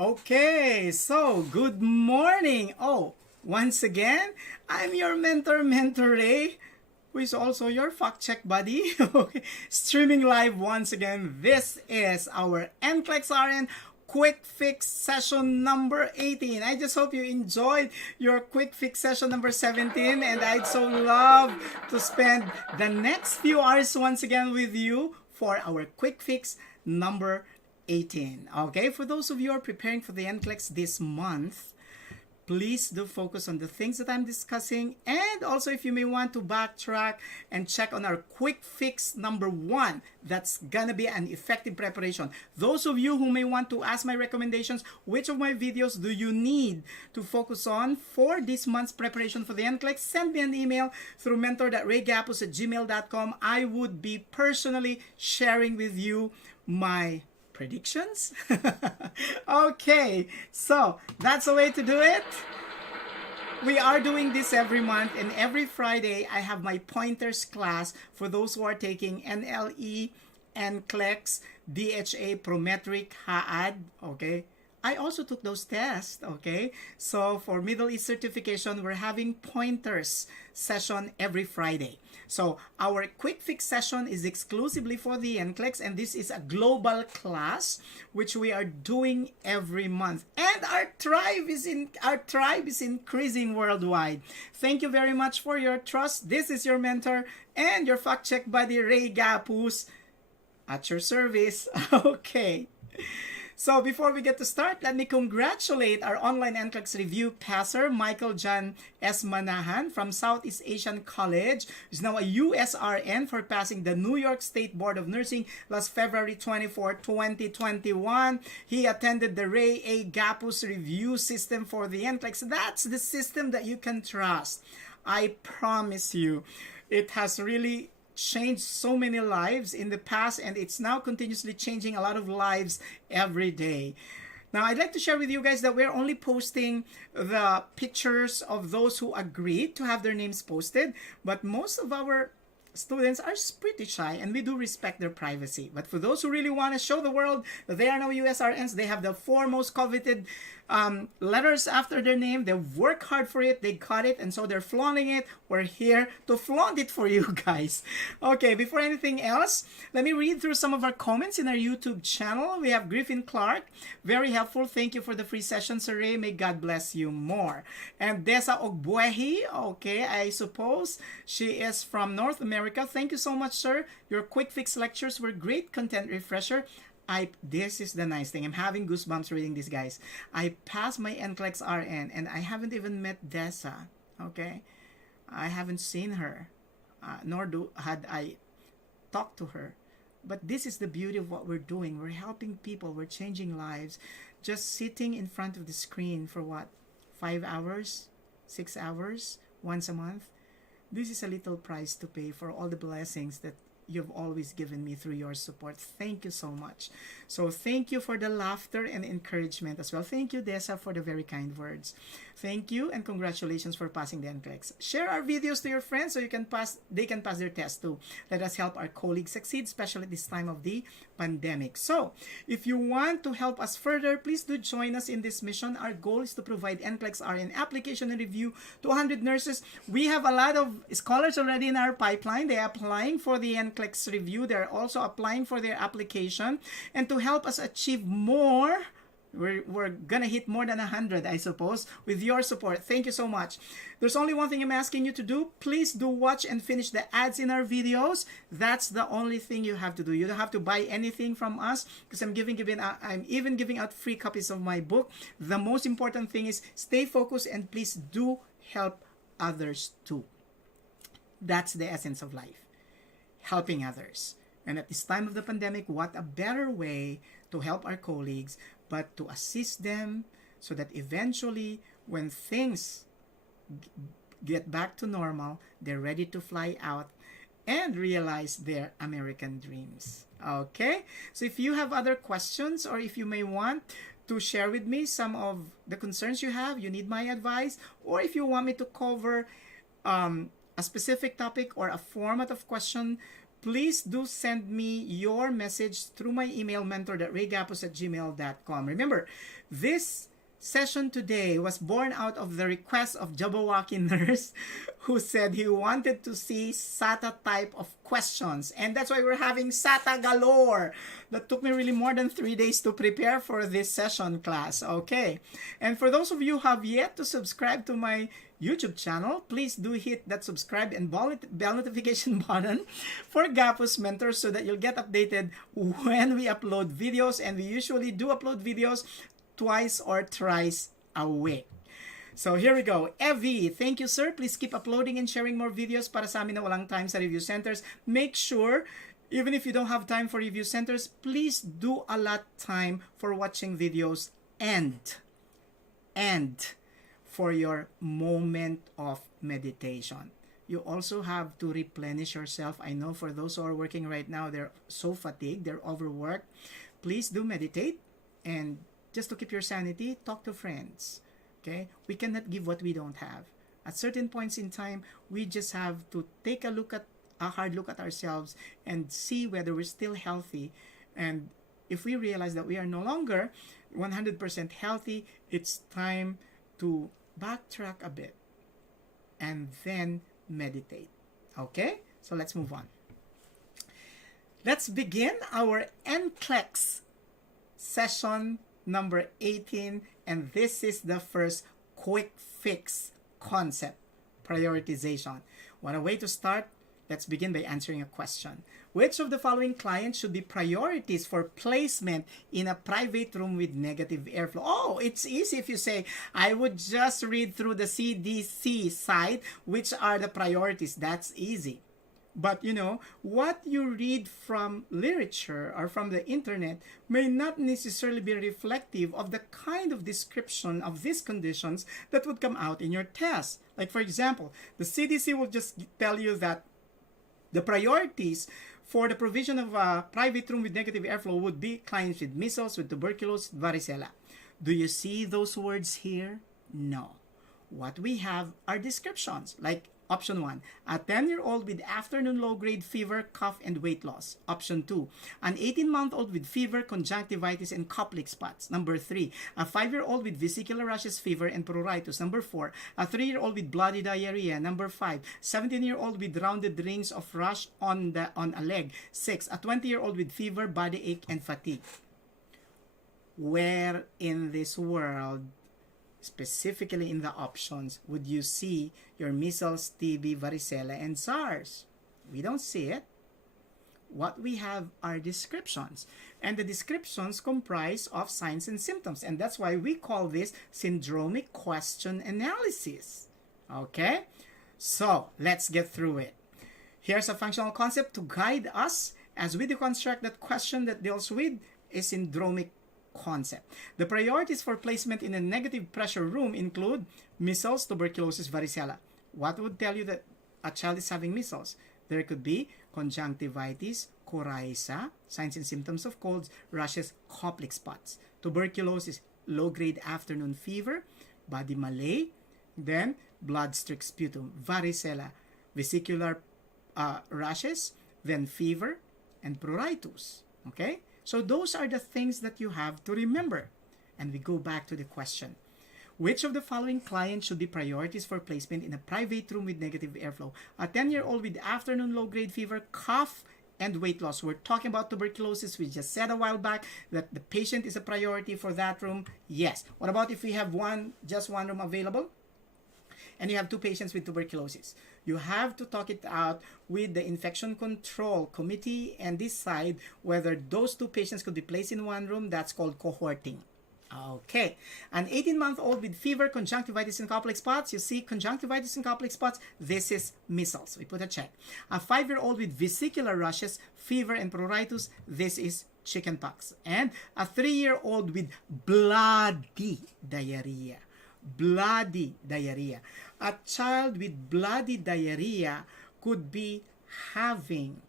Okay, so good morning. Once again, I'm your mentor Ray, who is also your fact check buddy. Okay, streaming live once again. This is our NCLEX-RN Quick Fix session number 18. I just hope you enjoyed your Quick Fix session number 17, and I'd so love to spend the next few hours once again with you for our Quick Fix number 18. Okay, for those of you who are preparing for the NCLEX this month, please do focus on the things that I'm discussing, and also if you may want to backtrack and check on our quick fix number 1, that's gonna be an effective preparation. Those of you who may want to ask my recommendations, which of my videos do you need to focus on for this month's preparation for the NCLEX, send me an email through mentor.raygapuz@gmail.com. I would be personally sharing with you my predictions. Okay, so that's the way to do it. We are doing this every month, and every Friday I have my pointers class for those who are taking NLE, NCLEX, DHA, Prometric, HAAD. Okay, I also took those tests. Okay, so for Middle East certification, we're having pointers session every Friday. So our quick fix session is exclusively for the NCLEX, and this is a global class which we are doing every month. And our tribe is increasing worldwide. Thank you very much for your trust. This is your mentor and your fact check buddy Ray Gapuz at your service. Okay. So before we get to start, let me congratulate our online NCLEX review passer, Michael John S. Manahan from Southeast Asian College, who's now a USRN for passing the New York State Board of Nursing last February 24, 2021. He attended the Ray A. Gapuz review system for the NCLEX. That's the system that you can trust. I promise you, it has really changed so many lives in the past, and it's now continuously changing a lot of lives every day. Now, I'd like to share with you guys that we're only posting the pictures of those who agreed to have their names posted, but most of our students are pretty shy, and we do respect their privacy. But for those who really want to show the world that they are now USRNs, they have the 4 most coveted letters after their name. They work hard for it, they got it, and so they're flaunting it. We're here to flaunt it for you guys. Okay, before anything else, let me read through some of our comments in our YouTube channel. We have Griffin Clark, very helpful. Thank you for the free session, Sir Ray. May God bless you more. And Desa Ogbuehi, okay, I suppose she is from North America. Thank you so much, sir. Your quick fix lectures were great content refresher. This is the nice thing. I'm having goosebumps reading this, guys. I passed my NCLEX-RN, and I haven't even met Desa. Okay, I haven't seen her, nor had I talked to her. But this is the beauty of what we're doing. We're helping people. We're changing lives. Just sitting in front of the screen for what, 5 hours, 6 hours, once a month. This is a little price to pay for all the blessings that you've always given me through your support. Thank you so much. So thank you for the laughter and encouragement as well. Thank you, Desa, for the very kind words. Thank you, and congratulations for passing the NCLEX. Share our videos to your friends so they can pass their test too. Let us help our colleagues succeed, especially at this time of the pandemic. So if you want to help us further, please do join us in this mission. Our goal is to provide NCLEX-RN application and review to 100 nurses. We have a lot of scholars already in our pipeline. They are applying for the NCLEX review. They're also applying for their application. And to help us achieve more, we're gonna hit more than 100, I suppose, with your support. Thank you so much. There's only one thing I'm asking you to do. Please do watch and finish the ads in our videos. That's the only thing you have to do. You don't have to buy anything from us, because I'm even giving out free copies of my book. The most important thing is stay focused, and please do help others too. That's the essence of life, helping others. And at this time of the pandemic, what a better way to help our colleagues but to assist them so that eventually, when things get back to normal, they're ready to fly out and realize their American dreams. Okay? So if you have other questions, or if you may want to share with me some of the concerns you have, you need my advice, or if you want me to cover a specific topic or a format of question, please do send me your message through my email, mentor.raygapuz@gmail.com. Remember, this session today was born out of the request of Jabberwocky nurse who said he wanted to see SATA type of questions, and that's why we're having SATA galore. That took me really more than 3 days to prepare for this session, class. Okay, and for those of you who have yet to subscribe to my YouTube channel, please do hit that subscribe and bell notification button for Gapuz Mentors so that you'll get updated when we upload videos, and we usually do upload videos twice or thrice a week. So here we go. Evie, thank you, sir. Please keep uploading and sharing more videos para sa amin na walang time sa review centers. Make sure, even if you don't have time for review centers, please do allot time for watching videos and for your moment of meditation. You also have to replenish yourself. I know for those who are working right now, they're so fatigued, they're overworked. Please do meditate, and just to keep your sanity, talk to friends. Okay? We cannot give what we don't have. At certain points in time, we just have to take a hard look at ourselves and see whether we're still healthy. And if we realize that we are no longer 100% healthy, it's time to backtrack a bit and then meditate. Okay? So let's move on. Let's begin our NCLEX session number 18, and this is the first quick fix concept, prioritization. Want a way to start? Let's begin by answering a question. Which of the following clients should be priorities for placement in a private room with negative airflow? Oh, it's easy if you say, I would just read through the CDC site, which are the priorities. That's easy. But you know, what you read from literature or from the internet may not necessarily be reflective of the kind of description of these conditions that would come out in your test. Like for example, the CDC will just tell you that the priorities for the provision of a private room with negative airflow would be clients with measles, with tuberculosis, varicella. Do you see those words here? No. What we have are descriptions, like Option 1, a 10-year-old with afternoon low-grade fever, cough, and weight loss. Option 2, an 18-month-old with fever, conjunctivitis, and Koplik spots. Number 3, a 5-year-old with vesicular rashes, fever, and pruritus. Number 4, a 3-year-old with bloody diarrhea. Number 5, 17-year-old with rounded rings of rash on a leg. 6, a 20-year-old with fever, body ache, and fatigue. Where in this world, specifically in the options, would you see your measles, TB, varicella, and SARS? We don't see it. What we have are descriptions, and the descriptions comprise of signs and symptoms, and that's why we call this syndromic question analysis. Okay, so let's get through it. Here's a functional concept to guide us as we deconstruct that question that deals with a syndromic concept. The priorities for placement in a negative pressure room include measles, tuberculosis, varicella. What would tell you that a child is having measles? There could be conjunctivitis, coryza, signs and symptoms of colds, rashes, Koplik spots. Tuberculosis, low-grade afternoon fever, body malaise, then blood-streaked sputum. Varicella, vesicular rashes, then fever, and pruritus. Okay? So those are the things that you have to remember. And we go back to the question. Which of the following clients should be priorities for placement in a private room with negative airflow? A 10-year-old with afternoon low-grade fever, cough, and weight loss. We're talking about tuberculosis. We just said a while back that the patient is a priority for that room. Yes. What about if we have just one room available and you have 2 patients with tuberculosis? You have to talk it out with the infection control committee and decide whether those 2 patients could be placed in one room. That's called cohorting. Okay. An 18-month-old with fever, conjunctivitis, and Koplik spots. You see conjunctivitis and Koplik spots. This is measles. We put a check. A 5-year-old with vesicular rashes, fever, and pruritus. This is chickenpox. And a 3-year-old with bloody diarrhea. Bloody diarrhea. A child with bloody diarrhea could be having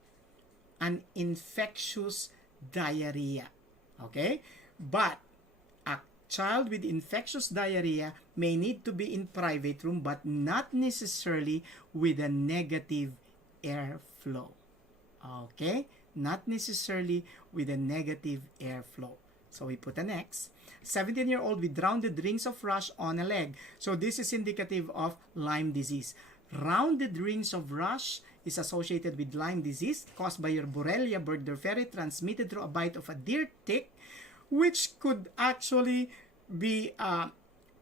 an infectious diarrhea. Okay? But a child with infectious diarrhea may need to be in private room, but not necessarily with a negative airflow. Okay? Not necessarily with a negative airflow. So we put an X. 17-year-old with rounded rings of rash on a leg. So this is indicative of Lyme disease. Rounded rings of rash is associated with Lyme disease caused by your Borrelia burgdorferi transmitted through a bite of a deer tick, which could actually be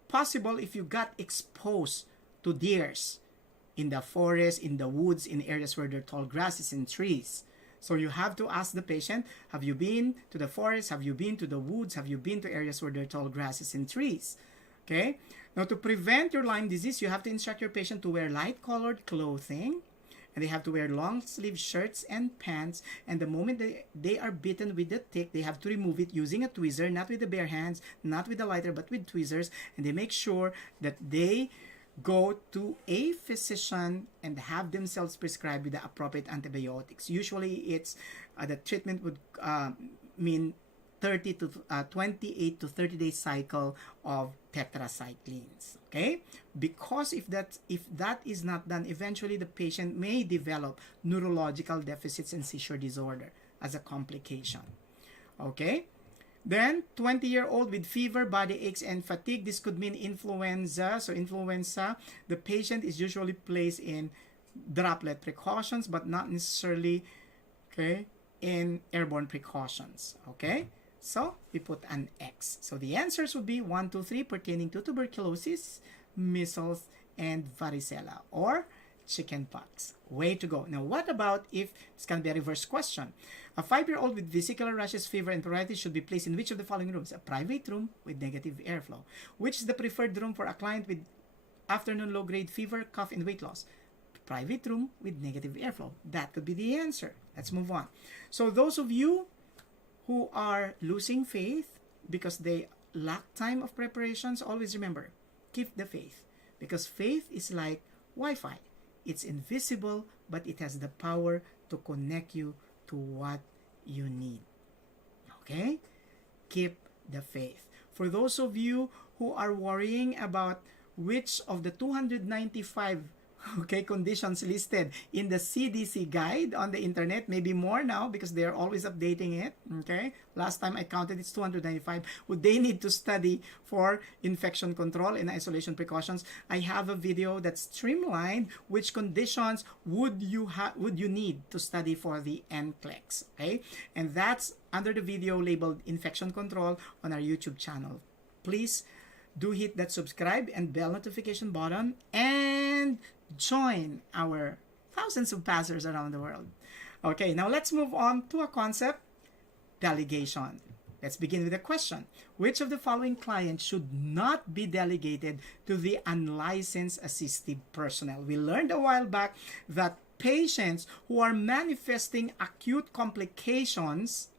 possible if you got exposed to deers in the forest, in the woods, in areas where there are tall grasses and trees. So you have to ask the patient, have you been to the forest? Have you been to the woods? Have you been to areas where there are tall grasses and trees? Okay? Now, to prevent your Lyme disease, you have to instruct your patient to wear light-colored clothing, and they have to wear long-sleeve shirts and pants, and the moment they are bitten with the tick, they have to remove it using a tweezer, not with the bare hands, not with a lighter, but with tweezers, and they make sure that they go to a physician and have themselves prescribed with the appropriate antibiotics. Usually, it's the treatment would mean 28 to 30 day cycle of tetracyclines. Okay, because if that is not done, eventually the patient may develop neurological deficits and seizure disorder as a complication. Okay. Then, 20-year-old with fever, body aches, and fatigue. This could mean influenza. So, influenza, the patient is usually placed in droplet precautions, but not necessarily, okay, in airborne precautions. Okay? So, we put an X. So, the answers would be 1, 2, 3 pertaining to tuberculosis, measles, and varicella, or chickenpox. Way to go. Now, what about if it's going to be a reverse question? A 5-year-old with vesicular rashes, fever, and pruritus should be placed in which of the following rooms? A private room with negative airflow. Which is the preferred room for a client with afternoon low-grade fever, cough, and weight loss? Private room with negative airflow. That could be the answer. Let's move on. So those of you who are losing faith because they lack time of preparations, always remember, keep the faith. Because faith is like Wi-Fi. It's invisible, but it has the power to connect you to what you need. Okay? Keep the faith. For those of you who are worrying about which of the 295 conditions listed in the CDC guide on the internet, maybe more now because they're always updating it. Okay, last time I counted it's 295. Would they need to study for infection control and isolation precautions? I have a video that's streamlined which conditions would you need to study for the NCLEX. Okay, and that's under the video labeled infection control on our YouTube channel. Please do hit that subscribe and bell notification button and join our thousands of pastors around the world. Okay, now let's move on to a concept, delegation. Let's begin with a question. Which of the following clients should not be delegated to the unlicensed assistive personnel? We learned a while back that patients who are manifesting acute complications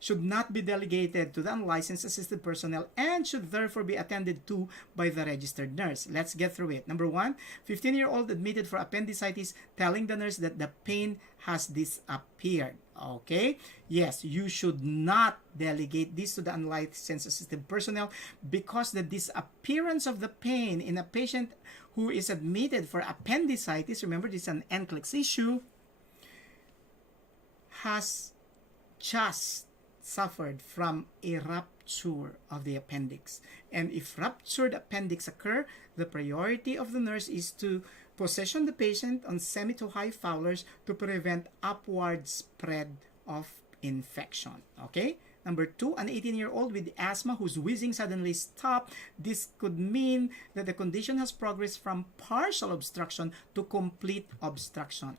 should not be delegated to the unlicensed assisted personnel and should therefore be attended to by the registered nurse. Let's get through it. Number 1, 15-year-old admitted for appendicitis, telling the nurse that the pain has disappeared. Okay? Yes, you should not delegate this to the unlicensed assisted personnel because the disappearance of the pain in a patient who is admitted for appendicitis, remember this is an NCLEX issue, has just suffered from a rupture of the appendix. And if ruptured appendix occur, the priority of the nurse is to position the patient on semi to high Fowlers to prevent upward spread of infection. Okay? Number 2, an 18-year-old with asthma whose wheezing suddenly stopped. This could mean that the condition has progressed from partial obstruction to complete obstruction.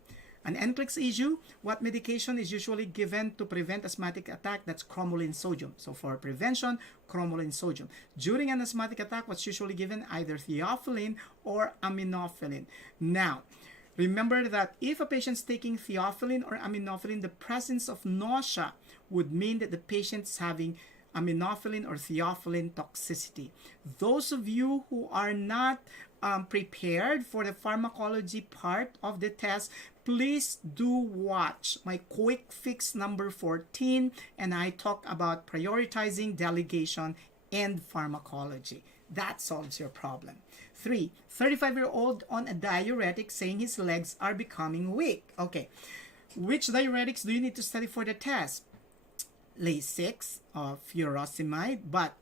An NCLEX issue, what medication is usually given to prevent asthmatic attack? That's cromolyn sodium. So for prevention, cromolyn sodium. During an asthmatic attack, what's usually given? Either theophylline or aminophylline. Now, remember that if a patient's taking theophylline or aminophylline, the presence of nausea would mean that the patient's having aminophylline or theophylline toxicity. Those of you who are not prepared for the pharmacology part of the test, please do watch my QuickFix number 14, and I talk about prioritizing delegation and pharmacology. That solves your problem. 3, 35-year-old on a diuretic saying his legs are becoming weak. Okay, Which diuretics do you need to study for the test? Lasix or furosemide, but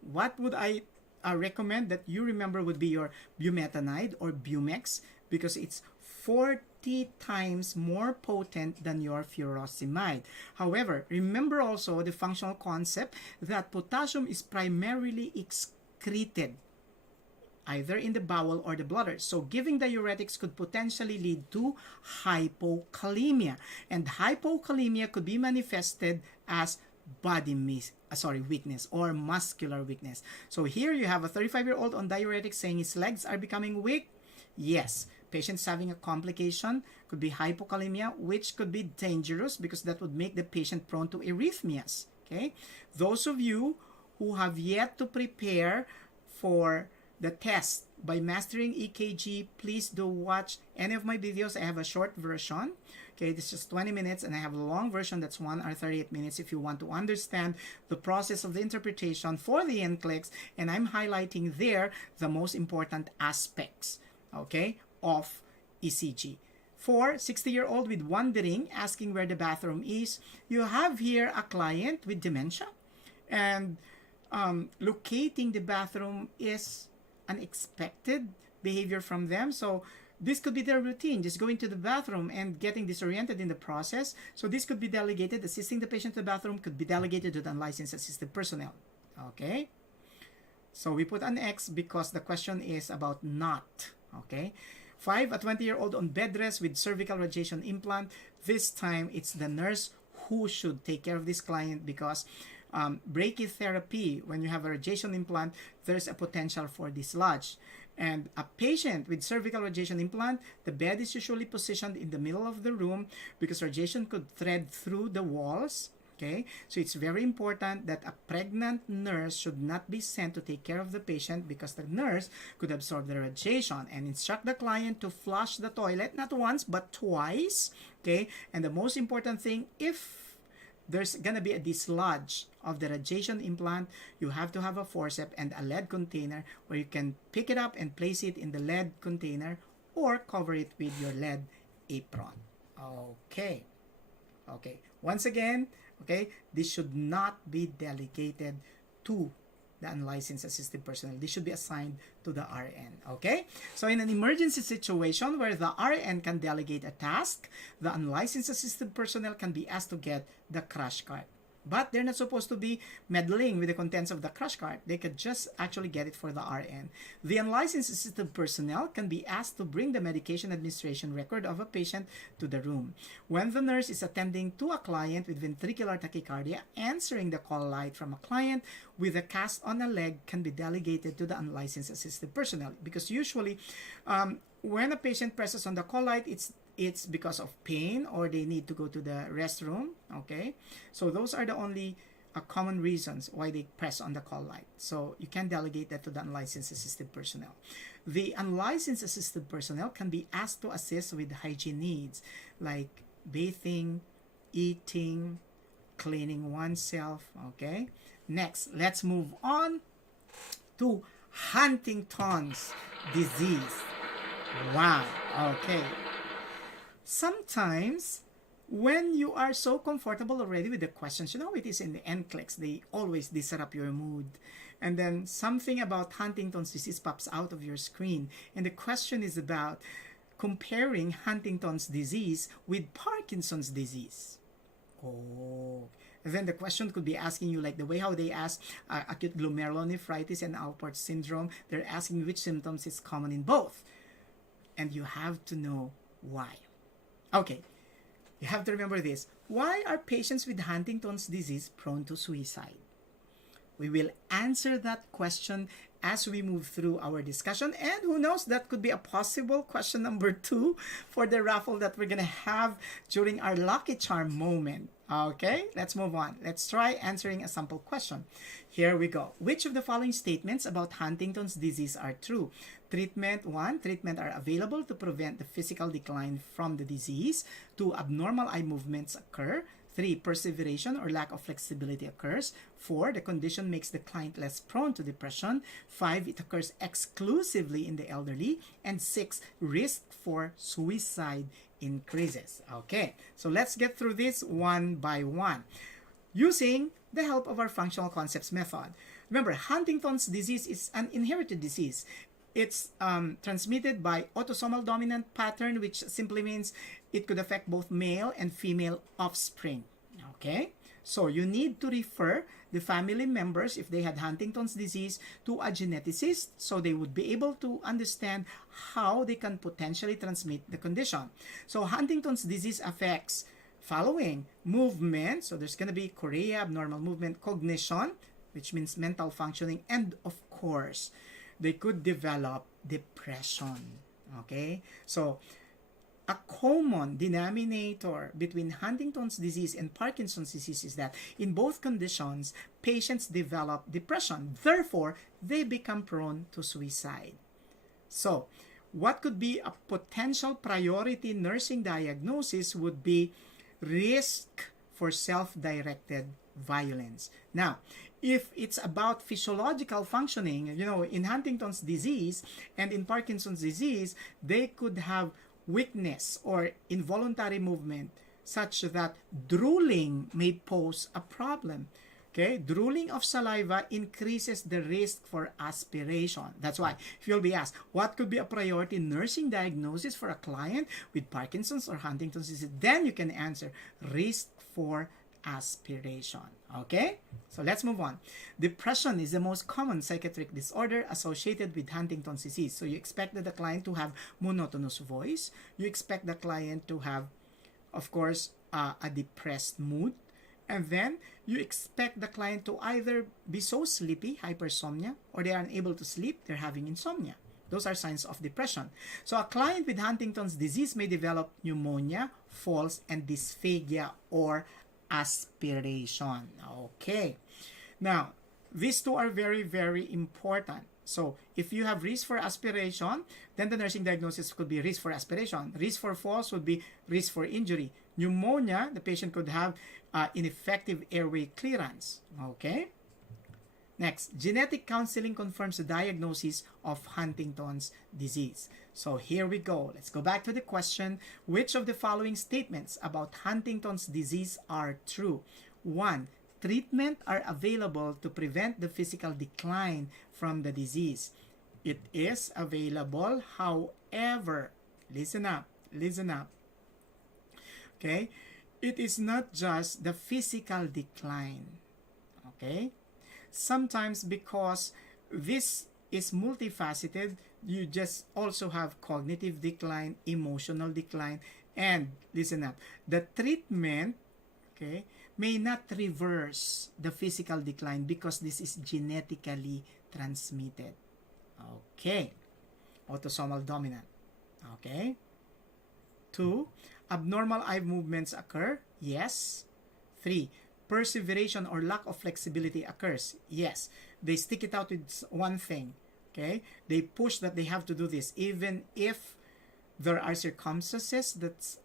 what would I recommend that you remember would be your bumetanide or Bumex, because it's 40 times more potent than your furosemide. However, remember also the functional concept that potassium is primarily excreted either in the bowel or the bladder. So giving diuretics could potentially lead to hypokalemia. And hypokalemia could be manifested as weakness or muscular weakness. So here you have a 35-year-old on diuretics saying his legs are becoming weak. Yes, patient's having a complication, could be hypokalemia, which could be dangerous because that would make the patient prone to arrhythmias. Okay, those of you who have yet to prepare for the test by mastering EKG, please do watch any of my videos. I have a short version. Okay, this is 20 minutes, and I have a long version that's 1 hour 38 minutes if you want to understand the process of the interpretation for the NCLEX, and I'm highlighting there the most important aspects, okay, of ECG. For 60-year-old with wandering, asking where the bathroom is, you have here a client with dementia, and locating the bathroom is unexpected behavior from them. So this could be their routine, just going to the bathroom and getting disoriented in the process. So this could be delegated. Assisting the patient to the bathroom could be delegated to the unlicensed assisted personnel. Okay, so we put an X because the question is about not. Okay, 5, a 20-year-old on bed rest with cervical radiation implant. This time it's the nurse who should take care of this client, because brachytherapy, when you have a radiation implant, there's a potential for dislodge. And a patient with cervical radiation implant, the bed is usually positioned in the middle of the room because radiation could thread through the walls. Okay, so it's very important that a pregnant nurse should not be sent to take care of the patient, because the nurse could absorb the radiation, and instruct the client to flush the toilet not once but twice. Okay, and the most important thing, if there's gonna be a dislodge of the radiation implant, you have to have a forceps and a lead container where you can pick it up and place it in the lead container or cover it with your lead apron. Okay. Okay. Once again, okay, this should not be delegated to the unlicensed assisted personnel. This should be assigned to the RN. Okay, so in an emergency situation where the RN can delegate a task, the unlicensed assisted personnel can be asked to get the crash cart. But they're not supposed to be meddling with the contents of the crash cart. They could just actually get it for the RN. The unlicensed assisted personnel can be asked to bring the medication administration record of a patient to the room. When the nurse is attending to a client with ventricular tachycardia, answering the call light from a client with a cast on a leg can be delegated to the unlicensed assisted personnel, because usually when a patient presses on the call light, it's because of pain or they need to go to the restroom. Okay, so those are the only common reasons why they press on the call light. So you can delegate that to the unlicensed assisted personnel. The unlicensed assisted personnel can be asked to assist with hygiene needs like bathing, eating, cleaning oneself. Okay, next, let's move on to Huntington's disease. Wow. Okay, sometimes when you are so comfortable already with the questions, you know it is in the NCLEX, they always disrupt your mood. And then something about Huntington's disease pops out of your screen. And the question is about comparing Huntington's disease with Parkinson's disease. Oh. And then the question could be asking you, like the way how they ask acute glomerulonephritis and Alport syndrome, they're asking which symptoms is common in both. And you have to know why. Okay, you have to remember this. Why are patients with Huntington's disease prone to suicide? We will answer that question as we move through our discussion. And who knows, that could be a possible question number 2 for the raffle that we're going to have during our Lucky Charm moment. Okay, let's move on. Let's try answering a sample question. Here we go. Which of the following statements about Huntington's disease are true? Treatment 1, treatment are available to prevent the physical decline from the disease. 2, abnormal eye movements occur. 3, perseveration or lack of flexibility occurs. 4, the condition makes the client less prone to depression. 5, it occurs exclusively in the elderly. And 6, risk for suicide increases. Okay, so let's get through this one by one using the help of our functional concepts method. Remember, Huntington's disease is an inherited disease. It's transmitted by autosomal dominant pattern, which simply means it could affect both male and female offspring. Okay, so you need to refer the family members, if they had Huntington's disease, to a geneticist so they would be able to understand how they can potentially transmit the condition. So Huntington's disease affects following: movement, so there's going to be chorea, abnormal movement; cognition, which means mental functioning; and of course, they could develop depression. Okay, so a common denominator between Huntington's disease and Parkinson's disease is that in both conditions, patients develop depression. Therefore, they become prone to suicide. So, what could be a potential priority nursing diagnosis would be risk for self-directed violence. Now, if it's about physiological functioning, in Huntington's disease and in Parkinson's disease, they could have weakness or involuntary movement such that drooling may pose a problem. Okay, drooling of saliva increases the risk for aspiration. That's why if you'll be asked, what could be a priority nursing diagnosis for a client with Parkinson's or Huntington's disease, then you can answer risk for aspiration. Okay, so let's move on. Depression is the most common psychiatric disorder associated with Huntington's disease. So you expect the client to have monotonous voice. You expect the client to have, of course, a depressed mood. And then you expect the client to either be so sleepy, hypersomnia, or they are unable to sleep, they're having insomnia. Those are signs of depression. So a client with Huntington's disease may develop pneumonia, falls, and dysphagia or aspiration. Okay. Now, these two are very, very important. So, if you have risk for aspiration, then the nursing diagnosis could be risk for aspiration. Risk for falls would be risk for injury. Pneumonia, the patient could have ineffective airway clearance. Okay. Next, genetic counseling confirms the diagnosis of Huntington's disease. So here we go. Let's go back to the question. Which of the following statements about Huntington's disease are true? 1. Treatment are available to prevent the physical decline from the disease. It is available, however, listen up. Okay? It is not just the physical decline. Okay? Sometimes because this is multifaceted, you just also have cognitive decline, emotional decline, and listen up, the treatment, okay, may not reverse the physical decline because this is genetically transmitted. Okay. Autosomal dominant. Okay. 2. Abnormal eye movements occur. Yes. 3. Perseveration or lack of flexibility occurs. Yes. They stick it out with one thing. Okay. They push that they have to do this even if there are circumstances that's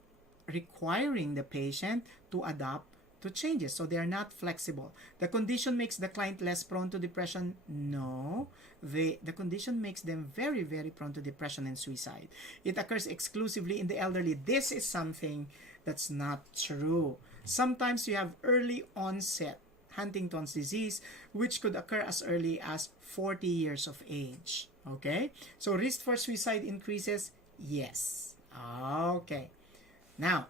requiring the patient to adapt to changes. So they are not flexible. The condition makes the client less prone to depression? No. The condition makes them very, very prone to depression and suicide. It occurs exclusively in the elderly. This is something that's not true. Sometimes you have early onset Huntington's disease, which could occur as early as 40 years of age. Okay? So risk for suicide increases? Yes. Okay. Now,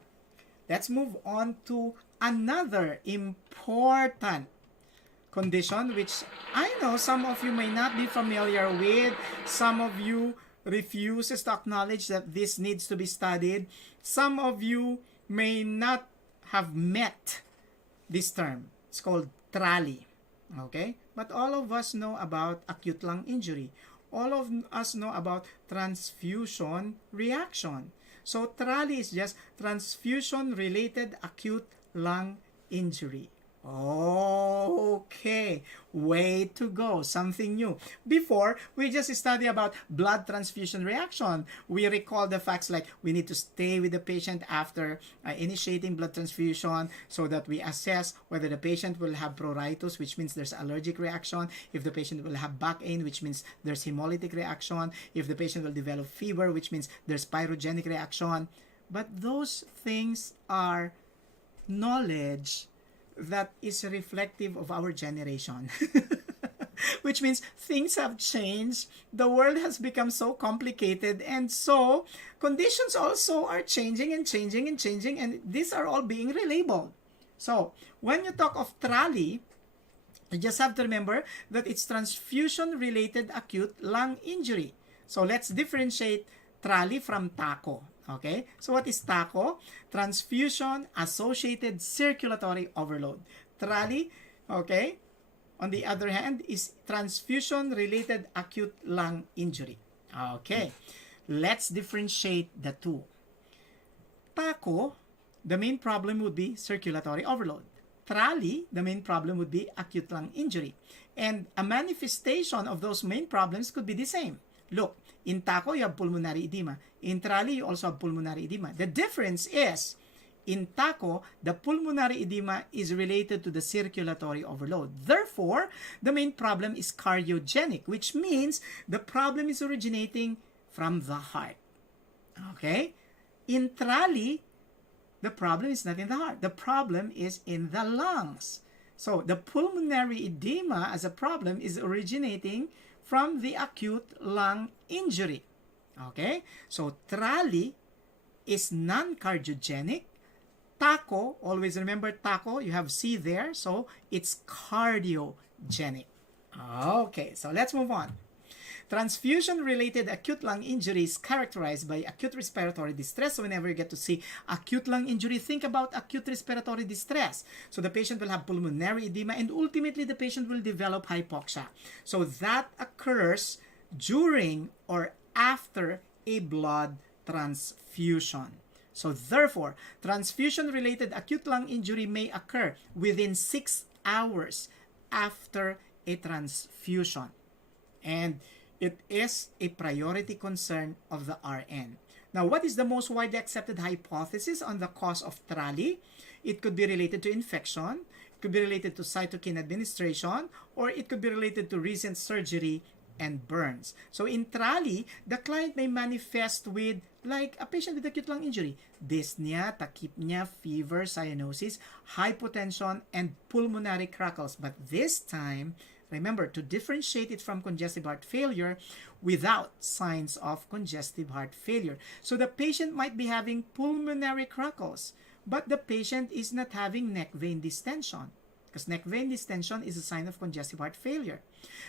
let's move on to another important condition which I know some of you may not be familiar with. Some of you refuses to acknowledge that this needs to be studied. Some of you may not have met this term. It's called TRALI. Okay? But all of us know about acute lung injury. All of us know about transfusion reaction. So TRALI is just transfusion-related acute lung injury. Okay, way to go, something new. Before, we just study about blood transfusion reaction. We recall the facts like we need to stay with the patient after initiating blood transfusion so that we assess whether the patient will have pruritus, which means there's allergic reaction, if the patient will have back pain, which means there's hemolytic reaction, if the patient will develop fever, which means there's pyrogenic reaction. But those things are knowledge that is reflective of our generation. Which means things have changed. The world has become so complicated, and so conditions also are changing and changing and changing, and these are all being relabeled. So when you talk of TRALI, you just have to remember that it's transfusion-related acute lung injury. So let's differentiate TRALI from TACO. Okay, so what is TACO? Transfusion-associated circulatory overload. TRALI, okay, on the other hand, is transfusion-related acute lung injury. Okay, let's differentiate the two. TACO, the main problem would be circulatory overload. TRALI, the main problem would be acute lung injury. And a manifestation of those main problems could be the same. Look, in TACO, you have pulmonary edema. In TRALI, you also have pulmonary edema. The difference is, in TACO, the pulmonary edema is related to the circulatory overload. Therefore, the main problem is cardiogenic, which means the problem is originating from the heart. Okay? In TRALI, the problem is not in the heart. The problem is in the lungs. So, the pulmonary edema as a problem is originating from the acute lung injury. Okay? So, TRALI is non-cardiogenic. TACO, always remember TACO, you have C there, so it's cardiogenic. Okay, so let's move on. Transfusion-related acute lung injury is characterized by acute respiratory distress. So whenever you get to see acute lung injury, think about acute respiratory distress. So the patient will have pulmonary edema, and ultimately the patient will develop hypoxia. So that occurs during or after a blood transfusion. So therefore, transfusion-related acute lung injury may occur within 6 hours after a transfusion. And it is a priority concern of the RN. Now, what is the most widely accepted hypothesis on the cause of TRALI? It could be related to infection, it could be related to cytokine administration, or it could be related to recent surgery and burns. So in TRALI, the client may manifest with, like a patient with acute lung injury, dyspnea, tachypnea, fever, cyanosis, hypotension, and pulmonary crackles. But this time, remember to differentiate it from congestive heart failure without signs of congestive heart failure. So the patient might be having pulmonary crackles, but the patient is not having neck vein distension, because neck vein distension is a sign of congestive heart failure.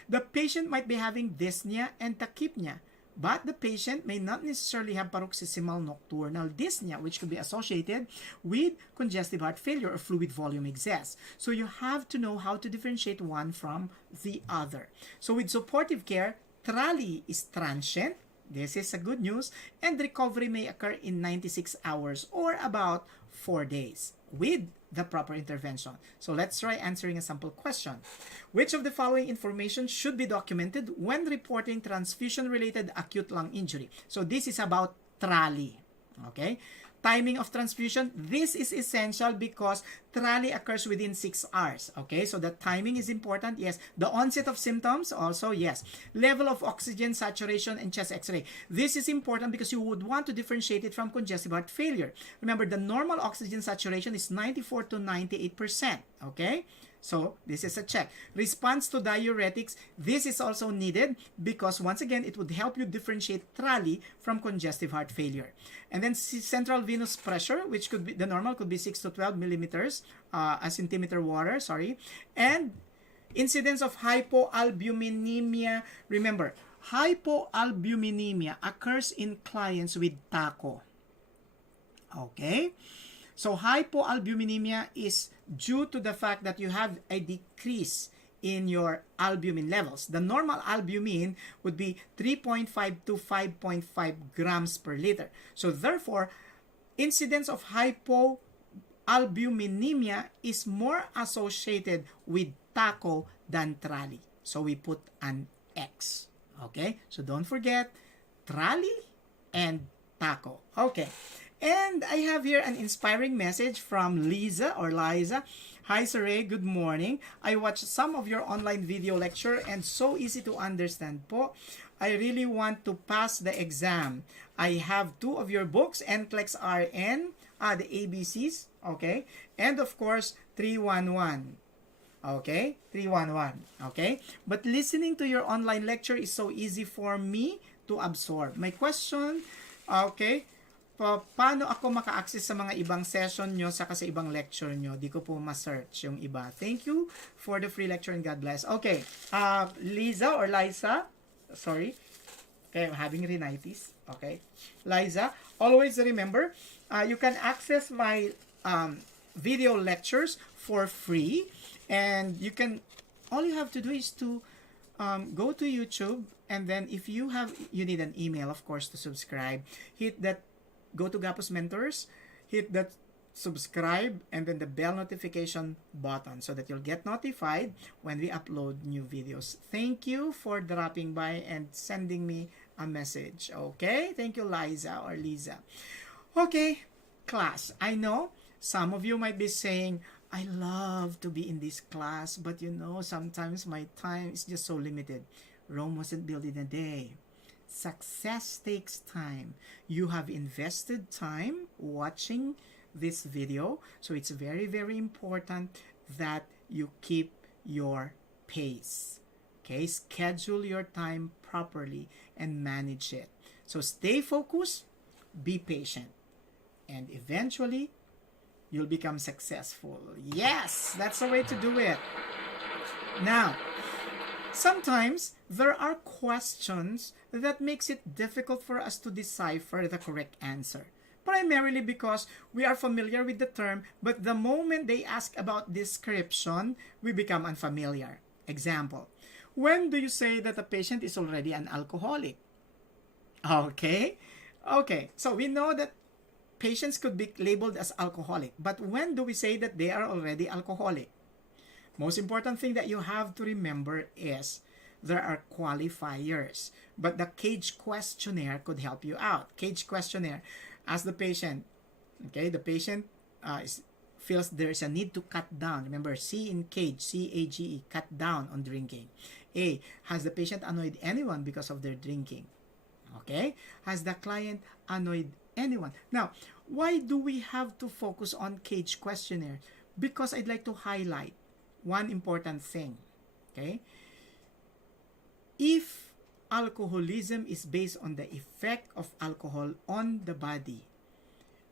The patient might be having dyspnea and tachypnea, but the patient may not necessarily have paroxysmal nocturnal dyspnea, which could be associated with congestive heart failure or fluid volume excess. So you have to know how to differentiate one from the other. So with supportive care, TRALI is transient. This is a good news. And recovery may occur in 96 hours or about 4 days with the proper intervention. So let's try answering a sample question. Which of the following information should be documented when reporting transfusion-related acute lung injury? So this is about TRALI. Okay? Timing of transfusion, this is essential because TRALI occurs within 6 hours. Okay, so the timing is important. Yes. The onset of symptoms also, yes. Level of oxygen saturation and chest x-ray. This is important because you would want to differentiate it from congestive heart failure. Remember, the normal oxygen saturation is 94 to 98%. Okay, so this is a check. Response to diuretics, this is also needed because once again, it would help you differentiate TRALI from congestive heart failure. And then central venous pressure, which could be, the normal could be 6 to 12 millimeters, a centimeter water, sorry. And incidence of hypoalbuminemia. Remember, hypoalbuminemia occurs in clients with TACO. Okay? So hypoalbuminemia is due to the fact that you have a decrease in your albumin levels. The normal albumin would be 3.5 to 5.5 grams per liter. So therefore, incidence of hypoalbuminemia is more associated with TACO than TRALI. So we put an X. Okay? So don't forget TRALI and TACO. Okay. And I have here an inspiring message from Liza or Liza. Hi, Sir Ray. Good morning. I watched some of your online video lecture and so easy to understand po. I really want to pass the exam. I have 2 of your books, NCLEX-RN, the ABCs, okay? And of course, 311. Okay? 311. Okay? But listening to your online lecture is so easy for me to absorb. My question, okay, paano ako maka-access sa mga ibang session nyo saka sa ibang lecture nyo? Di ko po ma-search yung iba. Thank you for the free lecture and God bless. Okay, Liza or Liza, sorry. Okay, I'm having rhinitis. Okay. Liza, always remember, you can access my video lectures for free. And you can, all you have to do is to go to YouTube, and then if you need an email, of course, to subscribe, hit that, go to Gapuz Mentors, hit that subscribe, and then the bell notification button so that you'll get notified when we upload new videos. Thank you for dropping by and sending me a message. Okay? Thank you, Liza or Lisa. Okay, class. I know some of you might be saying, I love to be in this class, but you know, sometimes my time is just so limited. Rome wasn't built in a day. Success takes time. You have invested time watching this video, so it's very, very important that you keep your pace. Okay, schedule your time properly and manage it. So stay focused, be patient, and eventually you'll become successful. Yes, that's the way to do it. Now, sometimes there are questions that makes it difficult for us to decipher the correct answer. Primarily because we are familiar with the term, but the moment they ask about description, we become unfamiliar. Example, when do you say that a patient is already an alcoholic? Okay, so we know that patients could be labeled as alcoholic, but when do we say that they are already alcoholic? Most important thing that you have to remember is there are qualifiers, but the CAGE questionnaire could help you out. CAGE questionnaire, ask the patient, okay, the patient feels there's a need to cut down. Remember, C in CAGE, C-A-G-E, cut down on drinking. A, has the patient annoyed anyone because of their drinking? Okay, has the client annoyed anyone? Now, why do we have to focus on CAGE questionnaire? Because I'd like to highlight one important thing. Okay, if alcoholism is based on the effect of alcohol on the body,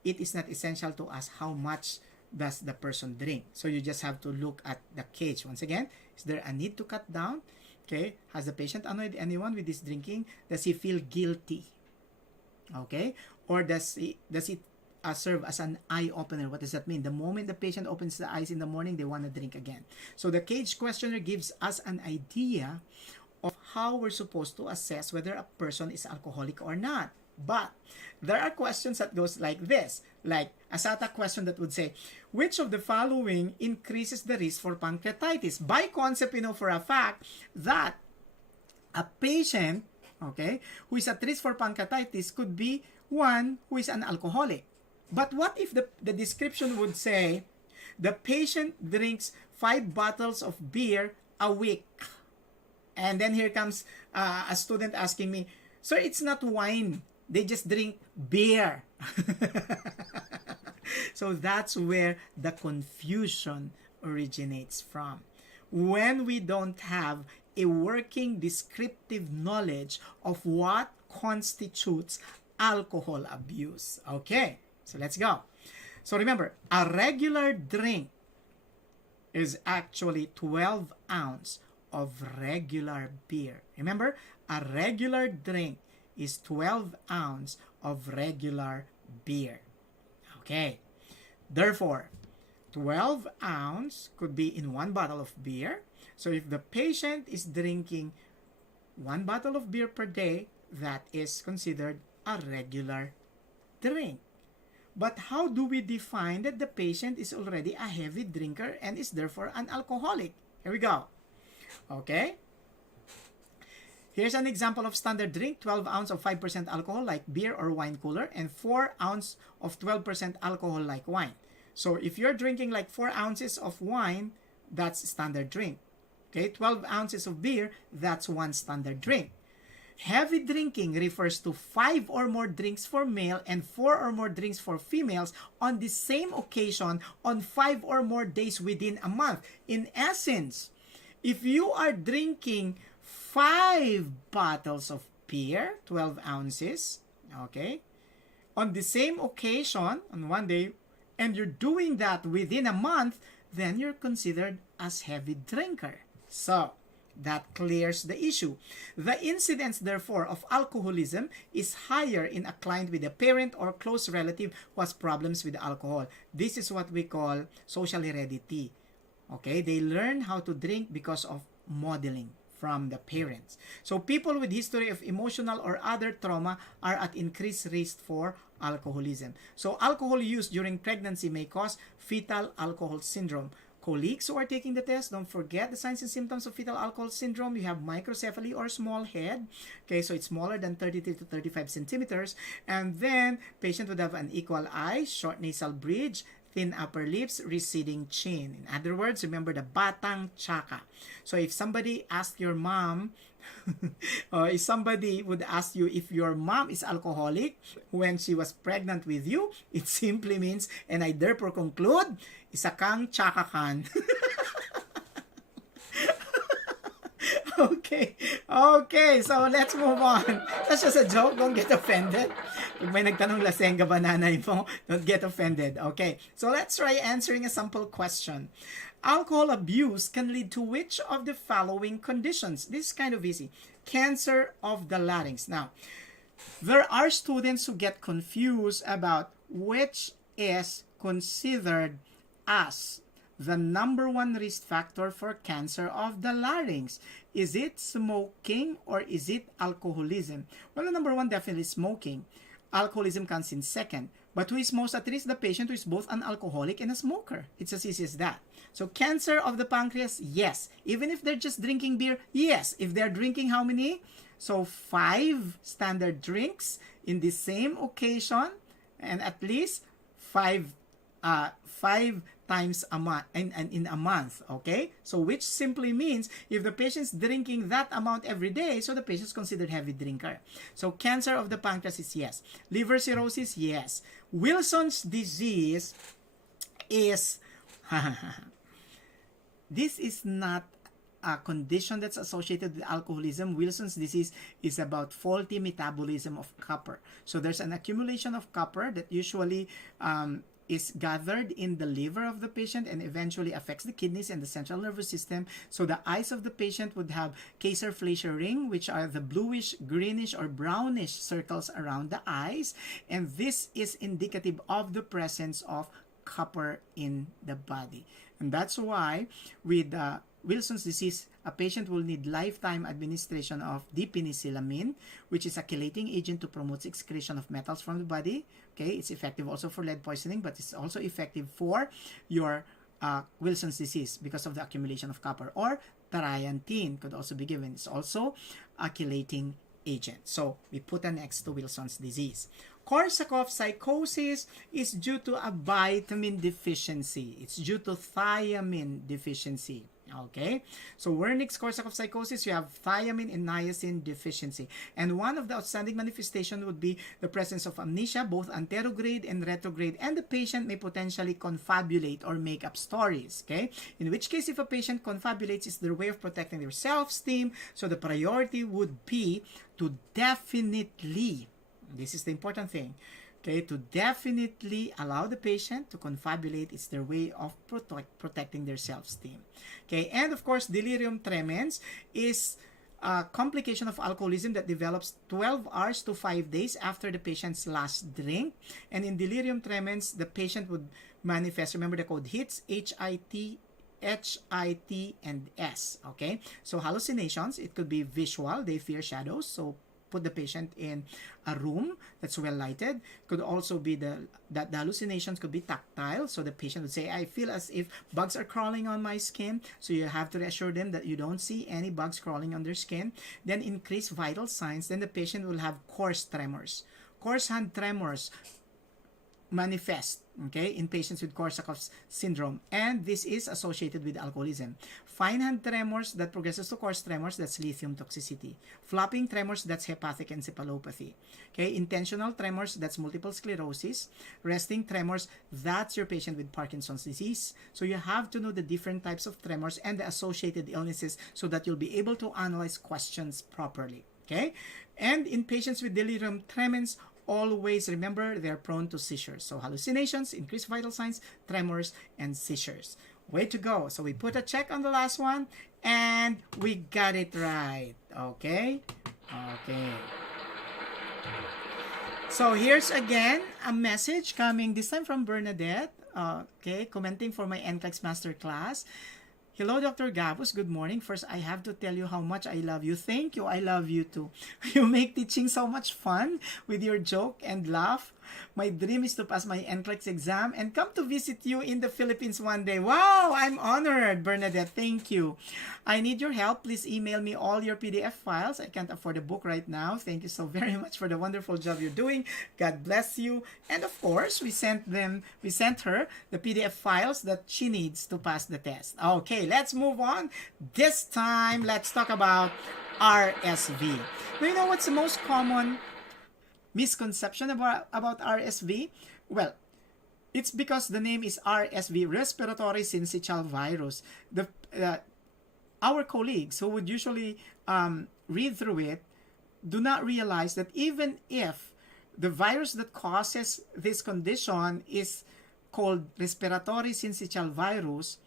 it is not essential to us how much does the person drink. So you just have to look at the CAGE. Once again, is there a need to cut down? Okay, has the patient annoyed anyone with his drinking? Does he feel guilty? Okay, or does it serve as an eye opener? What does that mean? The moment the patient opens the eyes in the morning, they want to drink again. So the CAGE questionnaire gives us an idea of how we're supposed to assess whether a person is alcoholic or not. But there are questions that goes like this, like a SATA question that would say, which of the following increases the risk for pancreatitis? By concept, you know for a fact that a patient, okay, who is at risk for pancreatitis could be one who is an alcoholic. But what if the description would say the patient drinks 5 bottles of beer a week? And then here comes a student asking me, sir, it's not wine. They just drink beer. So that's where the confusion originates from. When we don't have a working descriptive knowledge of what constitutes alcohol abuse. Okay, so let's go. So remember, a regular drink is actually 12 ounces of regular beer. Remember, a regular drink is 12 ounces of regular beer. Okay, therefore, 12 ounces could be in 1 bottle of beer. So if the patient is drinking 1 bottle of beer per day, that is considered a regular drink. But how do we define that the patient is already a heavy drinker and is therefore an alcoholic? Here we go. Okay. Here's an example of standard drink, 12 ounces of 5% alcohol like beer or wine cooler, and 4 ounces of 12% alcohol like wine. So if you're drinking like 4 ounces of wine, that's standard drink. Okay, 12 ounces of beer, that's 1 standard drink. Heavy drinking refers to 5 or more drinks for male and 4 or more drinks for females on the same occasion on 5 or more days within a month. In essence, if you are drinking 5 bottles of beer, 12 ounces, okay, on the same occasion, on one day, and you're doing that within a month, then you're considered as heavy drinker. So, that clears the issue. The incidence, therefore, of alcoholism is higher in a client with a parent or close relative who has problems with alcohol. This is what we call social heredity. Okay, they learn how to drink because of modeling from the parents. So people with history of emotional or other trauma are at increased risk for alcoholism. So alcohol use during pregnancy may cause fetal alcohol syndrome. Colleagues who are taking the test, don't forget the signs and symptoms of fetal alcohol syndrome. You have microcephaly or small head. Okay, so it's smaller than 33 to 35 centimeters. And then patient would have an equal eye, short nasal bridge, thin upper lips, receding chin. In other words, remember the batang tsaka. So if somebody asked your mom, or if somebody would ask you if your mom is alcoholic when she was pregnant with you, it simply means, and I therefore conclude, isa kang tsaka kan. Okay, so let's move on. That's just a joke, don't get offended. Pag may nagtanong laseng ka ba nanay mo, don't get offended. Okay, so let's try answering a sample question. Alcohol abuse can lead to which of the following conditions? This is kind of easy. Cancer of the larynx. Now, there are students who get confused about which is considered as the number one risk factor for cancer of the larynx. Is it smoking or is it alcoholism? Well, the number one definitely is smoking. Alcoholism comes in second. But who is most at risk? The patient who is both an alcoholic and a smoker. It's as easy as that. So cancer of the pancreas, yes. Even if they're just drinking beer, yes. If they're drinking how many? So 5 standard drinks in the same occasion and at least 5 times a month in a month, okay? So which simply means if the patient's drinking that amount every day, so the patient's considered heavy drinker. So cancer of the pancreas is yes. Liver cirrhosis, yes. Wilson's disease is this is not a condition that's associated with alcoholism. Wilson's disease is about faulty metabolism of copper. So there's an accumulation of copper that usually is gathered in the liver of the patient and eventually affects the kidneys and the central nervous system. So the eyes of the patient would have Kayser-Fleischer ring, which are the bluish, greenish, or brownish circles around the eyes. And this is indicative of the presence of copper in the body. And that's why with Wilson's disease, a patient will need lifetime administration of dipenicillamine, which is a chelating agent to promote excretion of metals from the body. Okay, it's effective also for lead poisoning, but it's also effective for your Wilson's disease because of the accumulation of copper. Or Tariantine could also be given. It's also a chelating agent. So we put an X to Wilson's disease. Korsakoff psychosis is due to a vitamin deficiency. It's due to thiamine deficiency. Okay, so Wernicke-Korsakoff psychosis, you have thiamine and niacin deficiency. And one of the outstanding manifestations would be the presence of amnesia, both anterograde and retrograde, and the patient may potentially confabulate or make up stories. Okay, in which case if a patient confabulates, it's their way of protecting their self-esteem. So the priority would be to definitely, this is the important thing, okay, to definitely allow the patient to confabulate. It's their way of protecting their self-esteem. Okay, and of course, delirium tremens is a complication of alcoholism that develops 12 hours to 5 days after the patient's last drink. And in delirium tremens, the patient would manifest, remember the code HITS, HIT, and S. Okay, so hallucinations, it could be visual, they fear shadows, so put the patient in a room that's well lighted. Could also be the hallucinations could be tactile, so the patient would say, I feel as if bugs are crawling on my skin. So you have to reassure them that you don't see any bugs crawling on their skin. Then increased vital signs, then the patient will have coarse tremors, coarse hand tremors, manifest, okay, in patients with Korsakoff's syndrome, and this is associated with alcoholism. Fine hand tremors that progresses to coarse tremors, that's lithium toxicity. Flopping tremors, that's hepatic encephalopathy. Okay, intentional tremors, that's multiple sclerosis. Resting tremors, that's your patient with Parkinson's disease. So you have to know the different types of tremors and the associated illnesses so that you'll be able to analyze questions properly. Okay, and in patients with delirium tremens, always remember they're prone to seizures. So hallucinations, increased vital signs, tremors, and seizures. Way to go. So we put a check on the last one and we got it right. Okay? Okay. So here's again a message coming this time from Bernadette. Okay, commenting for my NCLEX Masterclass. Hello, Dr. Gapuz. Good morning. First, I have to tell you how much I love you. Thank you. I love you too. You make teaching so much fun with your joke and laugh. My dream is to pass my NCLEX exam and come to visit you in the Philippines one day. Wow, I'm honored, Bernadette. Thank you. I need your help. Please email me all your PDF files. I can't afford a book right now. Thank you so very much for the wonderful job you're doing. God bless you. And of course, we sent her the PDF files that she needs to pass the test. Okay, let's move on. This time, let's talk about RSV. Do you know what's the most common misconception about RSV? Well, it's because the name is RSV, respiratory syncytial virus. Our colleagues who would usually read through it do not realize that even if the virus that causes this condition is called respiratory syncytial virus,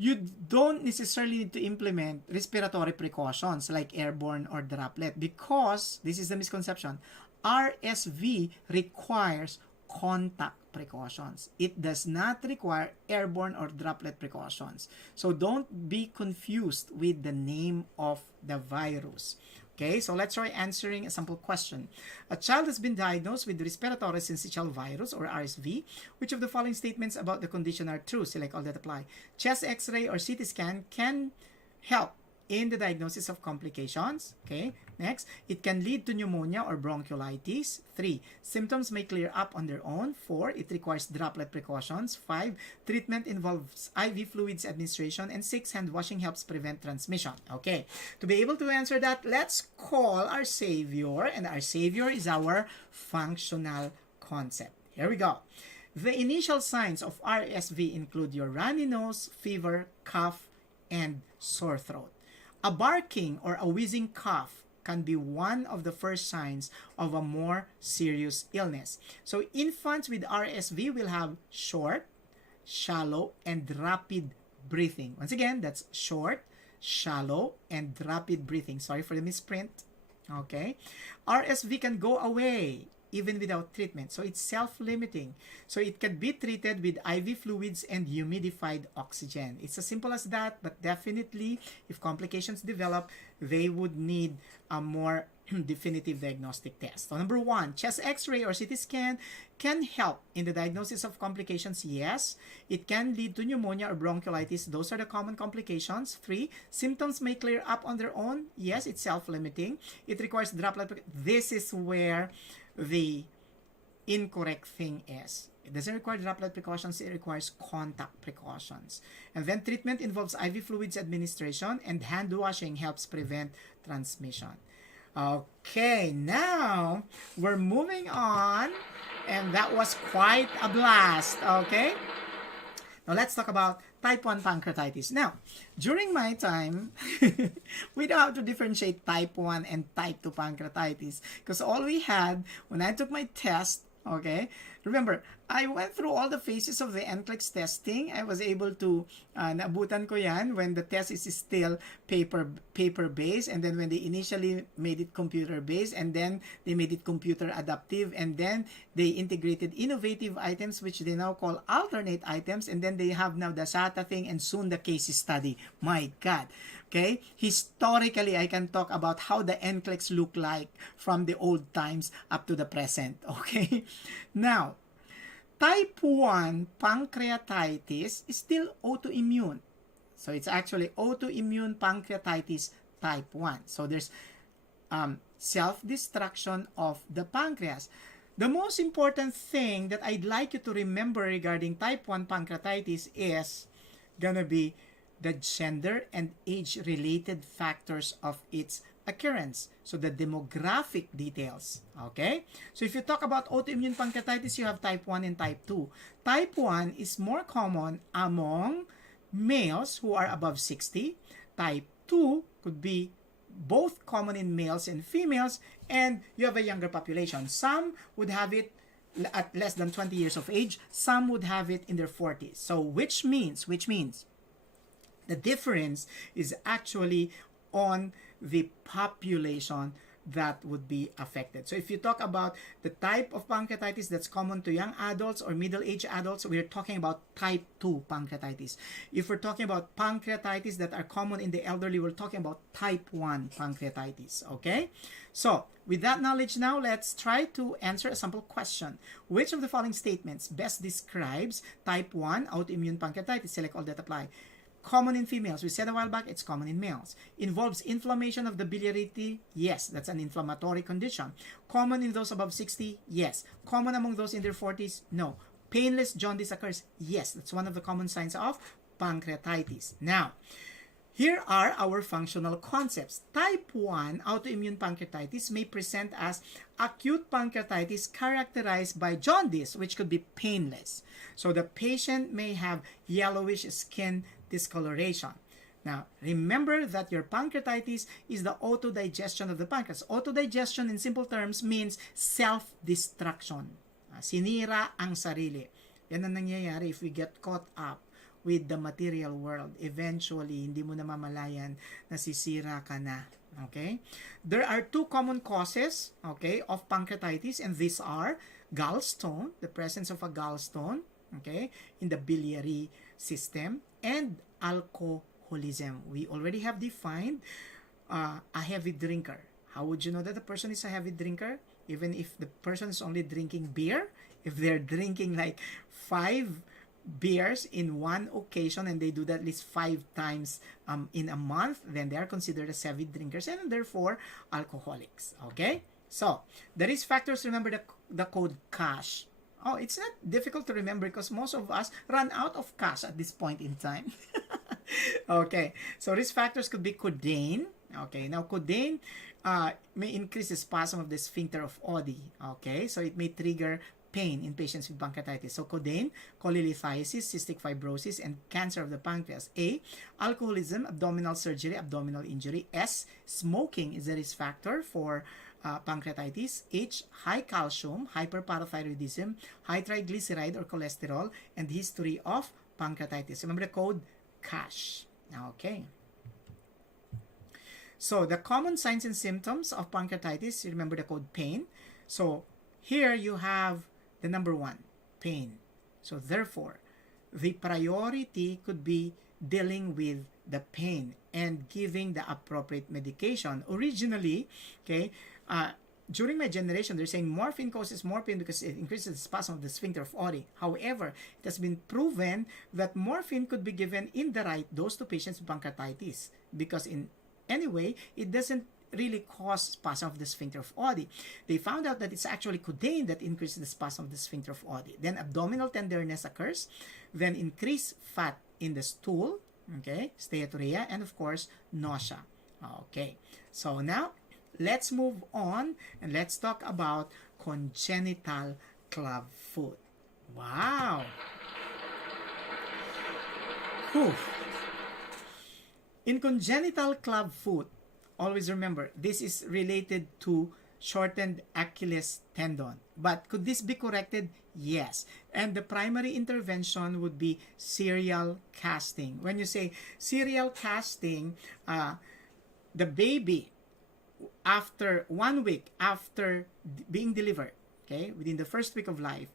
you don't necessarily need to implement respiratory precautions like airborne or droplet, because this is the misconception. RSV requires contact precautions. It does not require airborne or droplet precautions. So don't be confused with the name of the virus. Okay, so let's try answering a simple question. A child has been diagnosed with respiratory syncytial virus or RSV. Which of the following statements about the condition are true? Select all that apply. Chest X-ray or CT scan can help in the diagnosis of complications. Okay, next, it can lead to pneumonia or bronchiolitis. 3, symptoms may clear up on their own. 4, it requires droplet precautions. 5, treatment involves IV fluids administration. And 6, hand washing helps prevent transmission. Okay, to be able to answer that, let's call our savior, and our savior is our functional concept. Here we go. The initial signs of RSV include your runny nose, fever, cough, and sore throat. A barking or a wheezing cough can be one of the first signs of a more serious illness. So infants with RSV will have short, shallow, and rapid breathing. Once again, that's short, shallow, and rapid breathing. Sorry for the misprint. Okay. RSV can go away even without treatment. So it's self-limiting. So it can be treated with IV fluids and humidified oxygen. It's as simple as that, but definitely if complications develop, they would need a more definitive diagnostic test. So number 1, chest X-ray or CT scan can help in the diagnosis of complications. Yes, it can lead to pneumonia or bronchiolitis. Those are the common complications. 3, symptoms may clear up on their own. Yes, it's self-limiting. It requires droplet. This is where the incorrect thing is. It doesn't require droplet precautions, it requires contact precautions. And then treatment involves IV fluids administration, and hand washing helps prevent transmission. Okay, now we're moving on, and that was quite a blast. Okay, now let's talk about type 1 pancreatitis. Now, during my time, we don't have to differentiate type 1 and type 2 pancreatitis, because all we had when I took my test, okay, remember, I went through all the phases of the NCLEX testing. I was able to, naabutan ko yan when the test is still paper-based, and then when they initially made it computer-based, and then they made it computer adaptive, and then they integrated innovative items, which they now call alternate items, and then they have now the SATA thing, and soon the case study. My God. Okay, historically, I can talk about how the NCLEX look like from the old times up to the present. Okay, now, type 1 pancreatitis is still autoimmune. So it's actually autoimmune pancreatitis type 1. So there's self-destruction of the pancreas. the most important thing that I'd like you to remember regarding type 1 pancreatitis is gonna be the gender and age-related factors of its occurrence. So the demographic details, okay? So if you talk about autoimmune pancreatitis, you have type 1 and type 2. Type 1 is more common among males who are above 60. Type 2 could be both common in males and females, and you have a younger population. Some would have it at less than 20 years of age. Some would have it in their 40s. So which means the difference is actually on the population that would be affected. So if you talk about the type of pancreatitis that's common to young adults or middle-aged adults, we're talking about type 2 pancreatitis. If we're talking about pancreatitis that are common in the elderly, we're talking about type 1 pancreatitis, okay? So with that knowledge now, let's try to answer a sample question. Which of the following statements best describes type 1 autoimmune pancreatitis? Select all that apply. Common in females. We said a while back, it's common in males. Involves inflammation of the biliarity? Yes, that's an inflammatory condition. Common in those above 60? Yes. Common among those in their 40s? No. Painless jaundice occurs? Yes, that's one of the common signs of pancreatitis. Now, here are our functional concepts. Type 1 autoimmune pancreatitis may present as acute pancreatitis characterized by jaundice, which could be painless. So the patient may have yellowish skin discoloration. Now, remember that your pancreatitis is the autodigestion of the pancreas. Autodigestion in simple terms means self-destruction. Sinira ang sarili. Yan ang nangyayari if we get caught up with the material world. Eventually, hindi mo na mamalayan, nasisira ka na. Okay? There are two common causes, okay, of pancreatitis, and these are gallstone, the presence of a gallstone, okay, in the biliary system, and alcoholism. We already have defined a heavy drinker. How would you know that the person is a heavy drinker? Even if the person is only drinking beer, if they're drinking like 5 beers in one occasion and they do that at least 5 times in a month, then they are considered as heavy drinkers and therefore alcoholics. Okay? So, the risk factors, remember the code CASH. Oh, it's not difficult to remember because most of us run out of cash at this point in time. Okay, so risk factors could be codeine. Okay, now codeine may increase the spasm of the sphincter of Oddi. Okay, so it may trigger pain in patients with pancreatitis. So codeine, cholelithiasis, cystic fibrosis, and cancer of the pancreas. A, alcoholism, abdominal surgery, abdominal injury. S, smoking is a risk factor for pancreatitis. H, high calcium, hyperparathyroidism, high triglyceride or cholesterol, and history of pancreatitis. Remember the code CASH. Okay. So the common signs and symptoms of pancreatitis, remember the code pain. So here you have the number 1, pain. So therefore, the priority could be dealing with the pain and giving the appropriate medication. Originally, okay, during my generation, they're saying morphine causes more pain because it increases the spasm of the sphincter of Oddi. However, it has been proven that morphine could be given in the right dose to patients with pancreatitis because in any way, it doesn't really cause spasm of the sphincter of Oddi. They found out that it's actually codeine that increases the spasm of the sphincter of Oddi. Then abdominal tenderness occurs, then increased fat in the stool, okay, steatorrhea, and of course, nausea. Okay, so now, let's move on and let's talk about congenital club foot. Wow! Whew. In congenital club foot, always remember, this is related to shortened Achilles tendon. But could this be corrected? Yes. And the primary intervention would be serial casting. When you say serial casting, the baby, after 1 week after being delivered, okay, within the first week of life,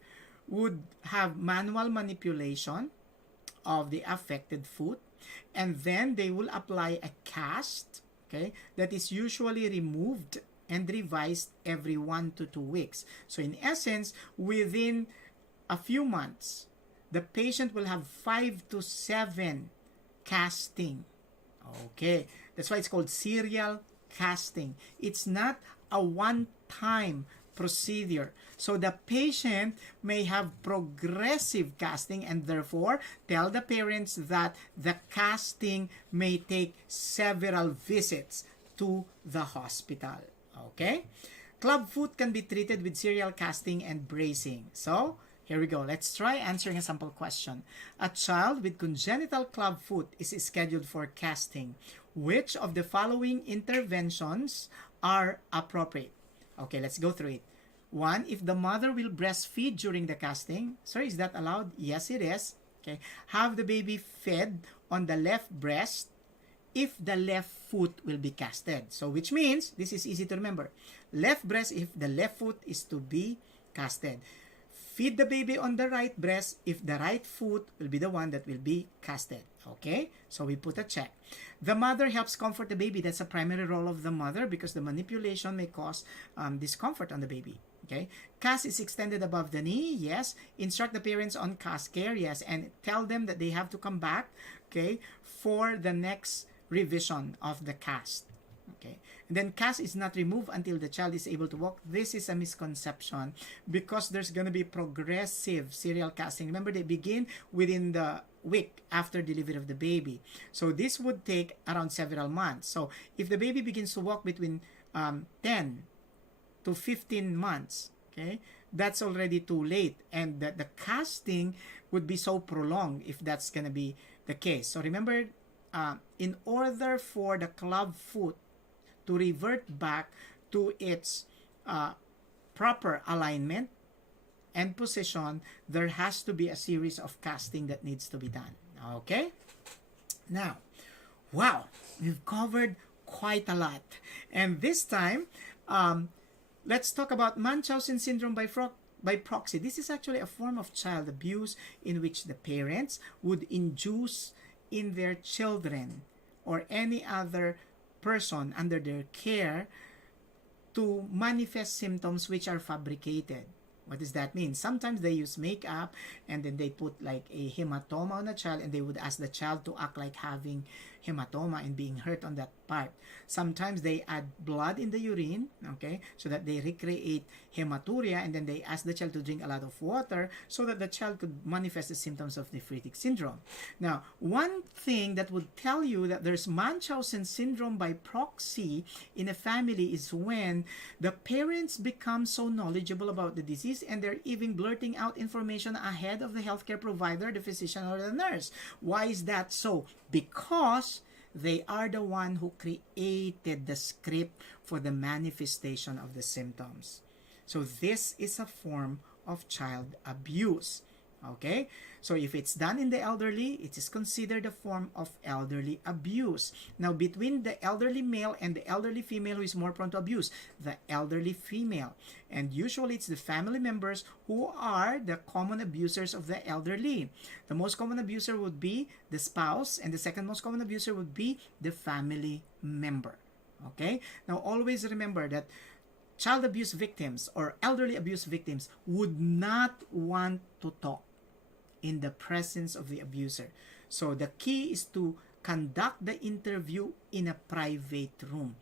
would have manual manipulation of the affected foot, and then they will apply a cast, okay, that is usually removed and revised every 1 to 2 weeks. So in essence, within a few months, the patient will have 5 to 7 casting. Okay, that's why it's called serial casting. It's not a one-time procedure. So the patient may have progressive casting, and therefore tell the parents that the casting may take several visits to the hospital. Okay? Clubfoot can be treated with serial casting and bracing. So, here we go. Let's try answering a sample question. A child with congenital clubfoot is scheduled for casting. Which of the following interventions are appropriate? Okay, let's go through it. 1, if the mother will breastfeed during the casting. Sir, is that allowed? Yes, it is. Okay. Have the baby fed on the left breast if the left foot will be casted. So, which means, this is easy to remember. Left breast if the left foot is to be casted. Feed the baby on the right breast if the right foot will be the one that will be casted. Okay? So we put a check. The mother helps comfort the baby. That's a primary role of the mother because the manipulation may cause discomfort on the baby. Okay? Cast is extended above the knee. Yes. Instruct the parents on cast care. Yes. And tell them that they have to come back, okay, for the next revision of the cast. Okay. And then cast is not removed until the child is able to walk. This is a misconception because there's going to be progressive serial casting. Remember, they begin within the week after delivery of the baby. So this would take around several months. So if the baby begins to walk between 10 to 15 months, okay, that's already too late. And the casting would be so prolonged if that's going to be the case. So remember, in order for the club foot to revert back to its proper alignment and position, there has to be a series of casting that needs to be done. Okay? Now, wow, we've covered quite a lot. And this time, let's talk about Munchausen syndrome by proxy. This is actually a form of child abuse in which the parents would induce in their children or any other person under their care to manifest symptoms which are fabricated. What does that mean? Sometimes they use makeup and then they put like a hematoma on a child and they would ask the child to act like having hematoma and being hurt on that part. Sometimes they add blood in the urine, okay, so that they recreate hematuria, and then they ask the child to drink a lot of water so that the child could manifest the symptoms of nephritic syndrome. Now, one thing that would tell you that there's Munchausen syndrome by proxy in a family is when the parents become so knowledgeable about the disease and they're even blurting out information ahead of the healthcare provider, the physician, or the nurse. Why is that so? Because they are the one who created the script for the manifestation of the symptoms. So this is a form of child abuse. Okay? So if it's done in the elderly, it is considered a form of elderly abuse. Now, between the elderly male and the elderly female, who is more prone to abuse? The elderly female. And usually it's the family members who are the common abusers of the elderly. The most common abuser would be the spouse, and the second most common abuser would be the family member. Okay? Now, always remember that child abuse victims or elderly abuse victims would not want to talk in the presence of the abuser. So the key is to conduct the interview in a private room,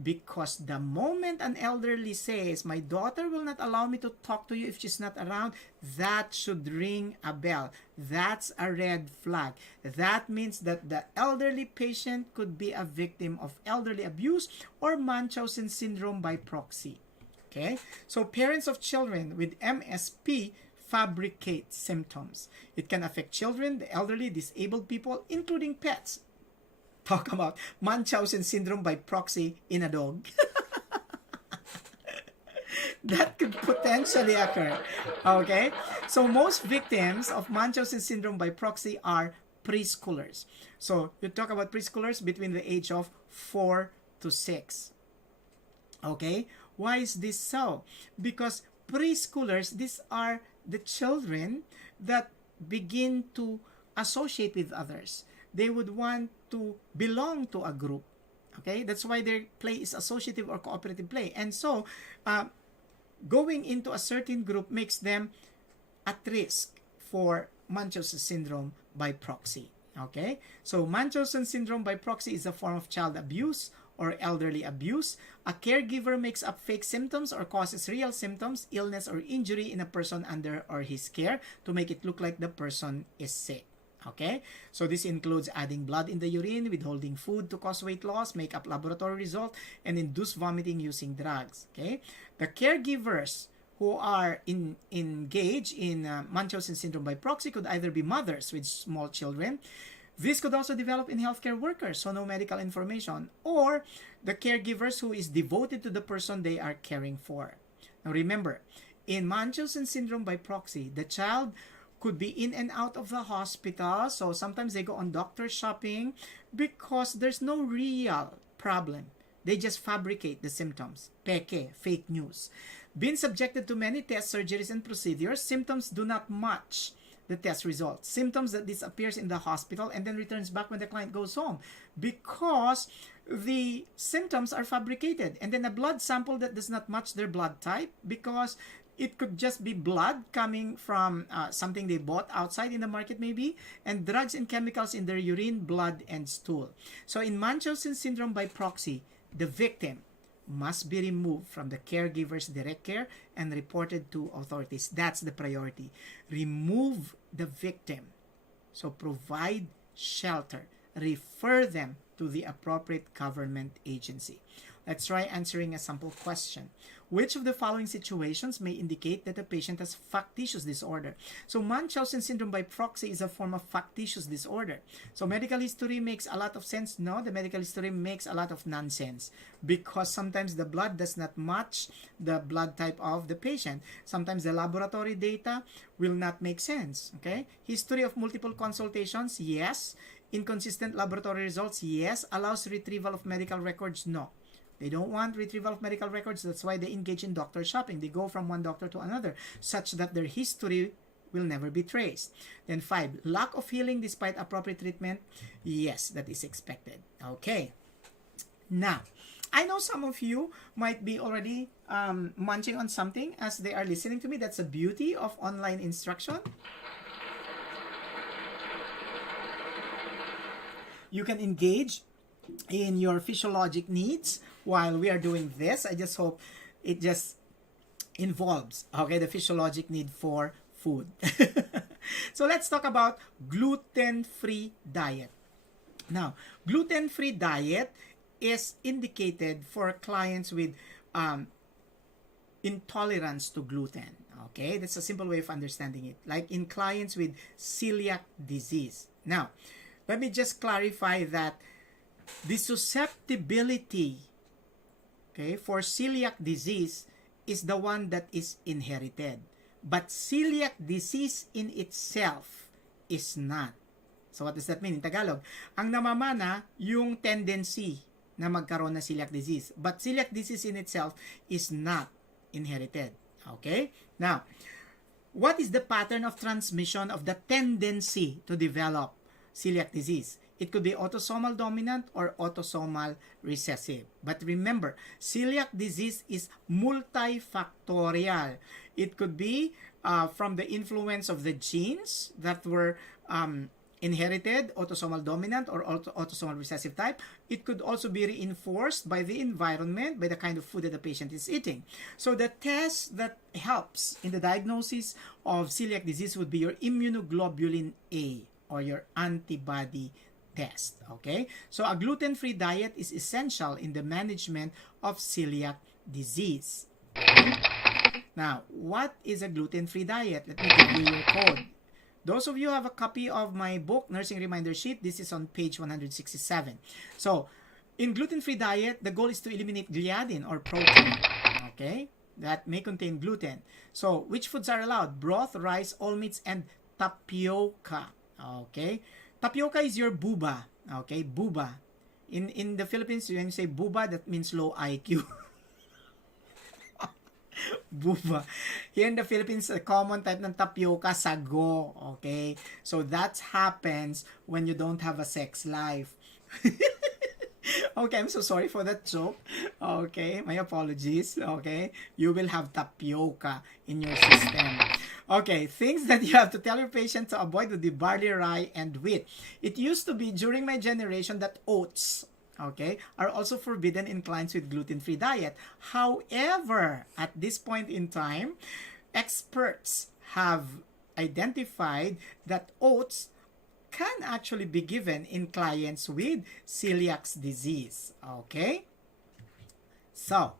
because the moment an elderly says, my daughter will not allow me to talk to you if she's not around, that should ring a bell. That's a red flag. That means that the elderly patient could be a victim of elderly abuse or Munchausen syndrome by proxy. Okay? So parents of children with MSP fabricate symptoms. It can affect children, the elderly, disabled people, including pets. Talk about Munchausen syndrome by proxy in a dog. That could potentially occur. Okay? So most victims of Munchausen syndrome by proxy are preschoolers. So you talk about preschoolers between the age of 4 to 6. Okay? Why is this so? Because preschoolers, these are the children that begin to associate with others. They would want to belong to a group. Okay, that's why their play is associative or cooperative play. And so, going into a certain group makes them at risk for Munchausen syndrome by proxy. Okay, so Munchausen syndrome by proxy is a form of child abuse or elderly abuse. A caregiver makes up fake symptoms or causes real symptoms, illness, or injury in a person under or his care to make it look like the person is sick. Okay, so this includes adding blood in the urine, withholding food to cause weight loss, make up laboratory result, and induce vomiting using drugs. Okay, the caregivers who are engaged in Munchausen syndrome by proxy could either be mothers with small children. This could also develop in healthcare workers, so no medical information, or the caregivers who is devoted to the person they are caring for. Now remember, in Munchausen syndrome by proxy, the child could be in and out of the hospital, so sometimes they go on doctor shopping because there's no real problem. They just fabricate the symptoms. Peke, fake news. Being subjected to many tests, surgeries, and procedures, symptoms do not match the test results. Symptoms that disappears in the hospital and then returns back when the client goes home because the symptoms are fabricated. And then a blood sample that does not match their blood type because it could just be blood coming from something they bought outside in the market maybe, and drugs and chemicals in their urine, blood, and stool. So in Munchausen syndrome by proxy, the victim must be removed from the caregiver's direct care and reported to authorities. That's the priority. Remove the victim. So provide shelter. Refer them to the appropriate government agency. Let's try answering a sample question. Which of the following situations may indicate that a patient has factitious disorder? So Munchausen syndrome by proxy is a form of factitious disorder. So medical history makes a lot of sense. No, the medical history makes a lot of nonsense because sometimes the blood does not match the blood type of the patient. Sometimes the laboratory data will not make sense. Okay? History of multiple consultations, yes. Inconsistent laboratory results, yes. Allows retrieval of medical records, no. They don't want retrieval of medical records. That's why they engage in doctor shopping. They go from one doctor to another such that their history will never be traced. Then 5, lack of healing despite appropriate treatment. Yes, that is expected. Okay. Now, I know some of you might be already munching on something as they are listening to me. That's the beauty of online instruction. You can engage in your physiologic needs while we are doing this. I just hope it just involves, okay, the physiologic need for food. So let's talk about gluten-free diet. Now, gluten-free diet is indicated for clients with intolerance to gluten. Okay, that's a simple way of understanding it. Like in clients with celiac disease. Now, let me just clarify that the susceptibility, okay, for celiac disease is the one that is inherited. But celiac disease in itself is not. So what does that mean in Tagalog? Ang namamana yung tendency na magkaroon na celiac disease. But celiac disease in itself is not inherited. Okay? Now, what is the pattern of transmission of the tendency to develop celiac disease? It could be autosomal dominant or autosomal recessive. But remember, celiac disease is multifactorial. It could be from the influence of the genes that were inherited, autosomal dominant or autosomal recessive type. It could also be reinforced by the environment, by the kind of food that the patient is eating. So the test that helps in the diagnosis of celiac disease would be your immunoglobulin A or your antibody test. Okay, so a gluten-free diet is essential in the management of celiac disease. Now, what is a gluten-free diet? Let me give you your code. Those of you who have a copy of my book, Nursing Reminder Sheet, this is on page 167. So, in gluten-free diet, the goal is to eliminate gliadin or protein, okay, that may contain gluten. So, which foods are allowed? Broth, rice, all meats, and tapioca. Okay, tapioca is your buba. Okay, buba. In the Philippines, when you say buba, that means low IQ. Buba. Here in the Philippines, a common type ng tapioca, sago. Okay, so that happens when you don't have a sex life. Okay, I'm so sorry for that joke. Okay, my apologies. Okay, you will have tapioca in your system. Okay, things that you have to tell your patient to avoid would be barley, rye, and wheat. It used to be during my generation that oats, okay, are also forbidden in clients with gluten-free diet. However, at this point in time, experts have identified that oats can actually be given in clients with celiac disease. Okay? So,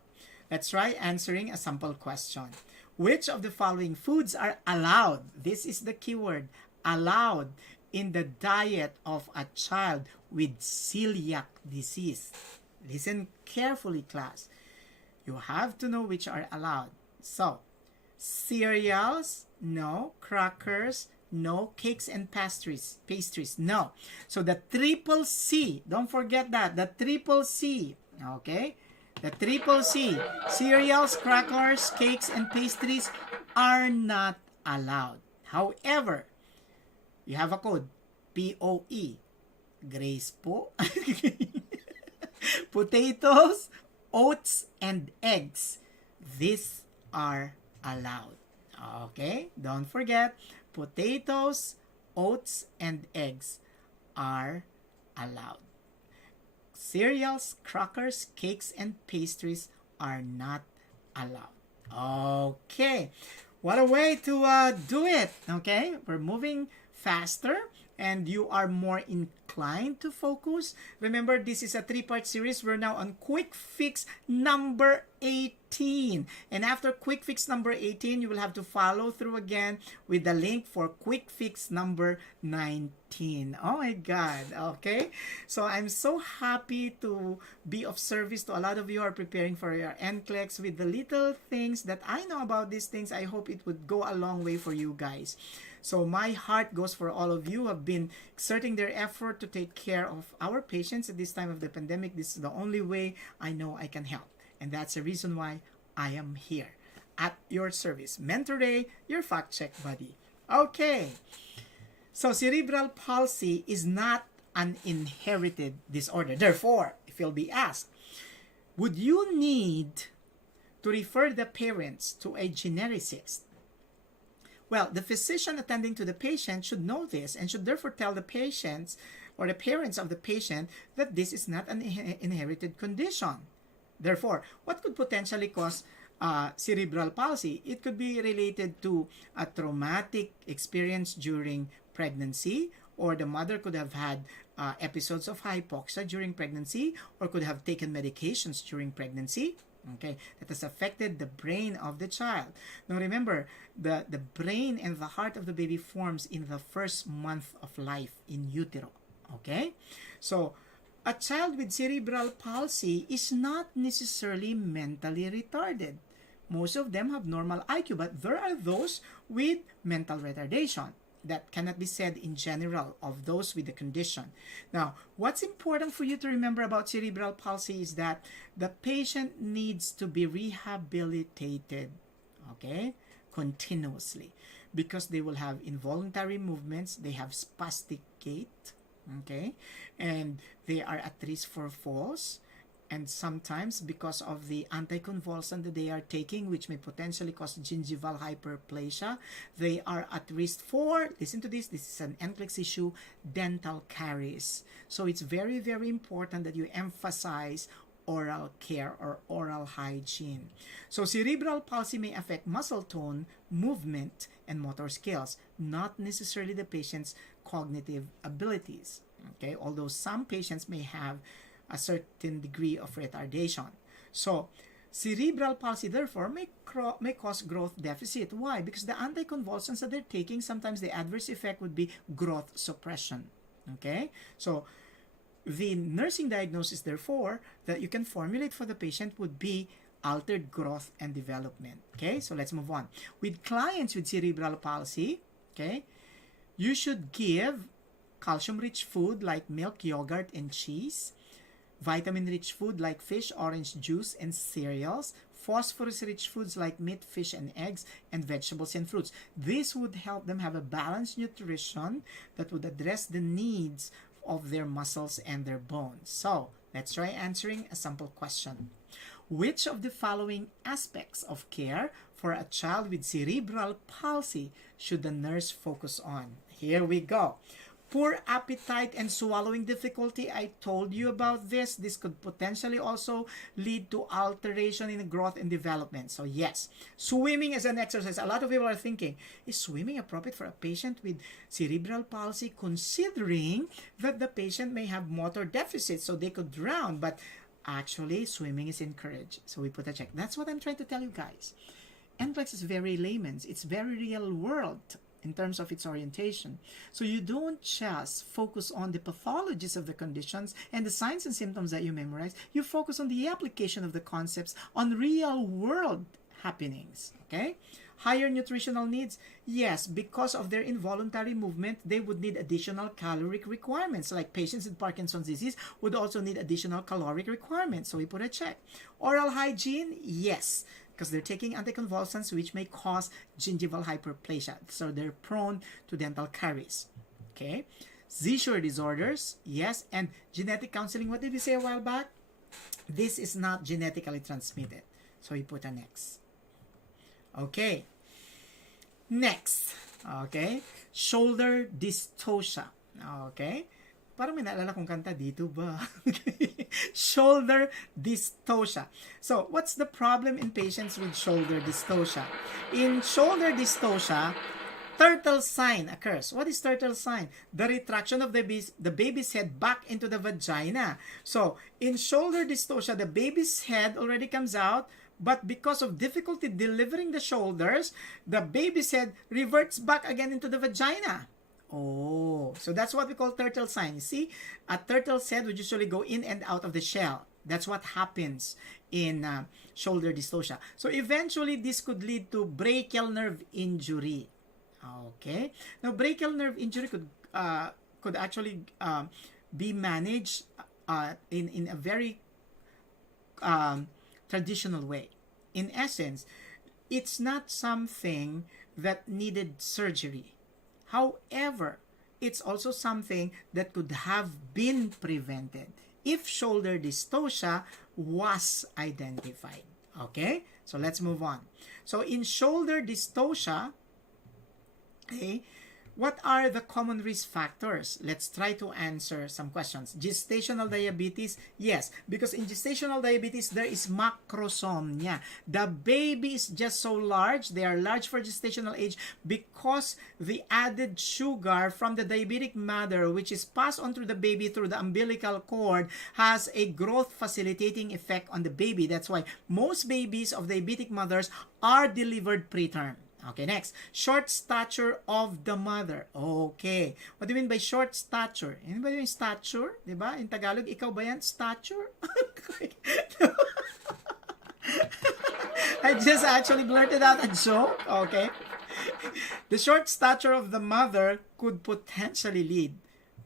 let's try answering a sample question. Which of the following foods are allowed? This is the keyword, allowed in the diet of a child with celiac disease. Listen carefully, class. You have to know which are allowed. So, cereals, no. Crackers, no. Cakes and pastries, no. So the triple C, don't forget that, the triple C, okay? The triple C, cereals, crackers, cakes, and pastries are not allowed. However, you have a code, POE, Grace po. Potatoes, oats, and eggs. These are allowed. Okay? Don't forget, potatoes, oats, and eggs are allowed. Cereals, crackers, cakes, and pastries are not allowed. Okay. What a way to do it. Okay? We're moving faster and you are more inclined to focus. Remember, this is a 3-part series. We're now on QuickFix number 18. And after QuickFix number 18, you will have to follow through again with the link for QuickFix number 19. Oh my God. Okay. So I'm so happy to be of service to a lot of you who are preparing for your NCLEX with the little things that I know about these things. I hope it would go a long way for you guys. So my heart goes for all of you who have been exerting their effort to take care of our patients at this time of the pandemic. This is the only way I know I can help. And that's the reason why I am here at your service. Mentor Ray, your fact check buddy. Okay. So cerebral palsy is not an inherited disorder. Therefore, if you'll be asked, would you need to refer the parents to a geneticist? Well, the physician attending to the patient should know this and should therefore tell the patients or the parents of the patient that this is not an inherited condition. Therefore, what could potentially cause cerebral palsy? It could be related to a traumatic experience during pregnancy, or the mother could have had episodes of hypoxia during pregnancy, or could have taken medications during pregnancy. Okay, that has affected the brain of the child. Now remember, the brain and the heart of the baby forms in the first month of life in utero. Okay, so a child with cerebral palsy is not necessarily mentally retarded. Most of them have normal IQ, but there are those with mental retardation. That cannot be said in general of those with the condition. Now, what's important for you to remember about cerebral palsy is that the patient needs to be rehabilitated, okay, continuously, because they will have involuntary movements, they have spastic gait, okay, and they are at risk for falls. And sometimes because of the anticonvulsant that they are taking, which may potentially cause gingival hyperplasia, they are at risk for, listen to this is an NCLEX issue, dental caries. So it's very, very important that you emphasize oral care or oral hygiene. So cerebral palsy may affect muscle tone, movement, and motor skills, not necessarily the patient's cognitive abilities. Okay, although some patients may have a certain degree of retardation. So, cerebral palsy, therefore, may cause growth deficit. Why? Because the anticonvulsants that they're taking, sometimes the adverse effect would be growth suppression. Okay? So, the nursing diagnosis, therefore, that you can formulate for the patient would be altered growth and development. Okay? So, let's move on. With clients with cerebral palsy, okay, you should give calcium-rich food like milk, yogurt, and cheese, vitamin-rich food like fish, orange juice, and cereals, phosphorus-rich foods like meat, fish, and eggs, and vegetables and fruits. This would help them have a balanced nutrition that would address the needs of their muscles and their bones. So, let's try answering a sample question. Which of the following aspects of care for a child with cerebral palsy should the nurse focus on? Here we go. Poor appetite and swallowing difficulty, I told you about this. This could potentially also lead to alteration in growth and development. So yes, swimming as an exercise. A lot of people are thinking, is swimming appropriate for a patient with cerebral palsy, considering that the patient may have motor deficits, so they could drown? But actually, swimming is encouraged. So we put a check. That's what I'm trying to tell you guys. NCLEX is very layman's. It's very real world in terms of its orientation. So you don't just focus on the pathologies of the conditions and the signs and symptoms that you memorize. You focus on the application of the concepts on real world happenings. Okay? Higher nutritional needs, yes, because of their involuntary movement, they would need additional caloric requirements. Like patients with Parkinson's disease would also need additional caloric requirements. So we put a check. Oral hygiene, yes, because they're taking anticonvulsants, which may cause gingival hyperplasia. So they're prone to dental caries. Okay. Seizure disorders, yes. And genetic counseling, what did we say a while back? This is not genetically transmitted. So we put an X. Okay. Next. Okay. Shoulder dystocia. Okay. Parang may naalala kong kanta dito ba? Shoulder dystocia. So, what's the problem in patients with shoulder dystocia? In shoulder dystocia, turtle sign occurs. What is turtle sign? The retraction of the baby's head back into the vagina. So, in shoulder dystocia, the baby's head already comes out, but because of difficulty delivering the shoulders, the baby's head reverts back again into the vagina. Oh, so that's what we call turtle sign. You see, a turtle's head would usually go in and out of the shell. That's what happens in shoulder dystocia. So eventually, this could lead to brachial nerve injury. Okay. Now, brachial nerve injury could actually be managed in a very traditional way. In essence, it's not something that needed surgery. However, it's also something that could have been prevented if shoulder dystocia was identified. Okay? So let's move on. So in shoulder dystocia, okay, what are the common risk factors? Let's try to answer some questions. Gestational diabetes, yes, because in gestational diabetes, there is macrosomia. The baby is just so large, they are large for gestational age because the added sugar from the diabetic mother, which is passed on to the baby through the umbilical cord, has a growth facilitating effect on the baby. That's why most babies of diabetic mothers are delivered preterm. Okay, next. Short stature of the mother. Okay. What do you mean by short stature? Anybody yung stature? Diba? In Tagalog, ikaw ba yan? Stature? I just actually blurted out a joke. Okay. The short stature of the mother could potentially lead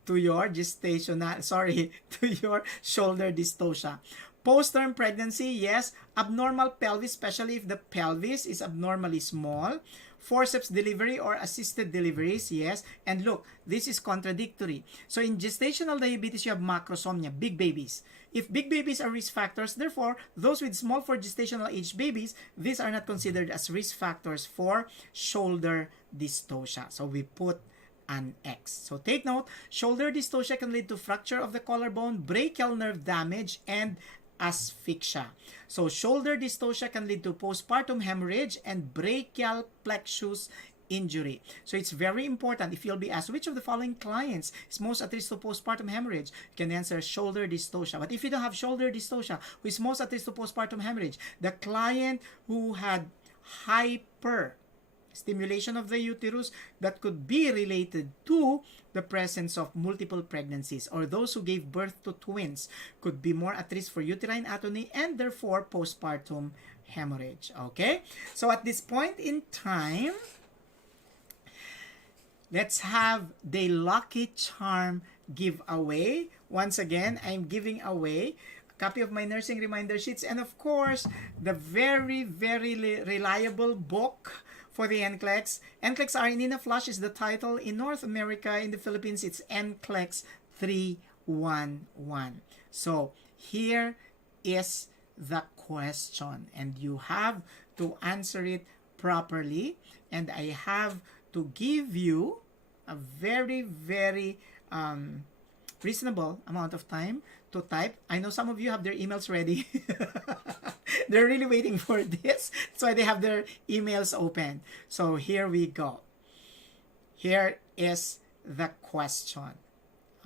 to your to your shoulder dystocia. Post-term pregnancy, yes. Abnormal pelvis, especially if the pelvis is abnormally small. Forceps delivery or assisted deliveries, yes. And look, this is contradictory. So in gestational diabetes, you have macrosomia, big babies. If big babies are risk factors, therefore, those with small for gestational age babies, these are not considered as risk factors for shoulder dystocia. So we put an X. So take note, shoulder dystocia can lead to fracture of the collarbone, brachial nerve damage, and asphyxia. So shoulder dystocia can lead to postpartum hemorrhage and brachial plexus injury. So it's very important. If you'll be asked which of the following clients is most at risk to postpartum hemorrhage, you can answer shoulder dystocia. But if you don't have shoulder dystocia, who is most at risk to postpartum hemorrhage? The client who had hyper stimulation of the uterus that could be related to the presence of multiple pregnancies, or those who gave birth to twins could be more at risk for uterine atony and therefore postpartum hemorrhage. Okay? So at this point in time, let's have the Lucky Charm giveaway. Once again, I'm giving away a copy of my nursing reminder sheets and of course, the very, very reliable book for the NCLEX. NCLEX-RN in a Flash is the title. In North America, in the Philippines, it's NCLEX 311. So here is the question and you have to answer it properly, and I have to give you a very, very reasonable amount of time to type. I know some of you have their emails ready. They're really waiting for this. That's why they have their emails open. So here we go. Here is the question.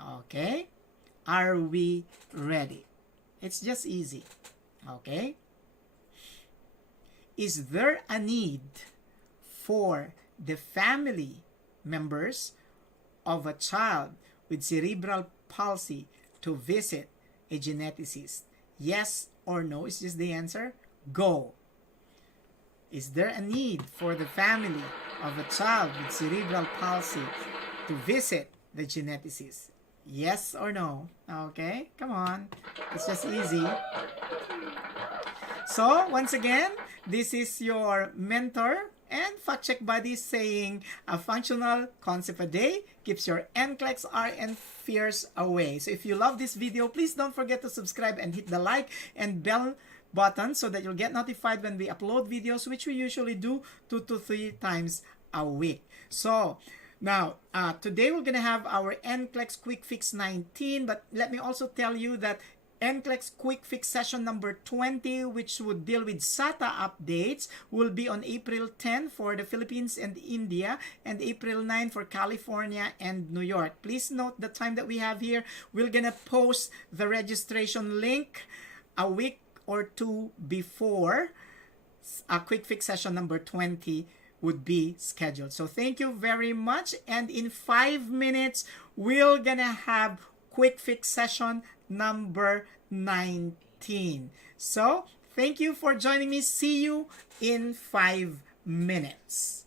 Okay? Are we ready? It's just easy. Okay? Is there a need for the family members of a child with cerebral palsy to visit a geneticist? Yes or no is just the answer. Go. Is there a need for the family of a child with cerebral palsy to visit the geneticist? Yes or no? Okay, come on. It's just easy. So, once again, this is your mentor and fact check buddy saying a functional concept a day keeps your NCLEX-RN fears away. So if you love this video, please don't forget to subscribe and hit the like and bell button so that you'll get notified when we upload videos, which we usually do 2 to 3 times a week. So now, today we're going to have our NCLEX QuickFix 19, but let me also tell you that NCLEX QuickFix session number 20, which would deal with SATA updates, will be on April 10 for the Philippines and India, and April 9 for California and New York. Please note the time that we have here. We're gonna post the registration link a week or two before a QuickFix session number 20 would be scheduled. So thank you very much, and in 5 minutes, we're gonna have QuickFix session number 19. So, thank you for joining me. See you in 5 minutes.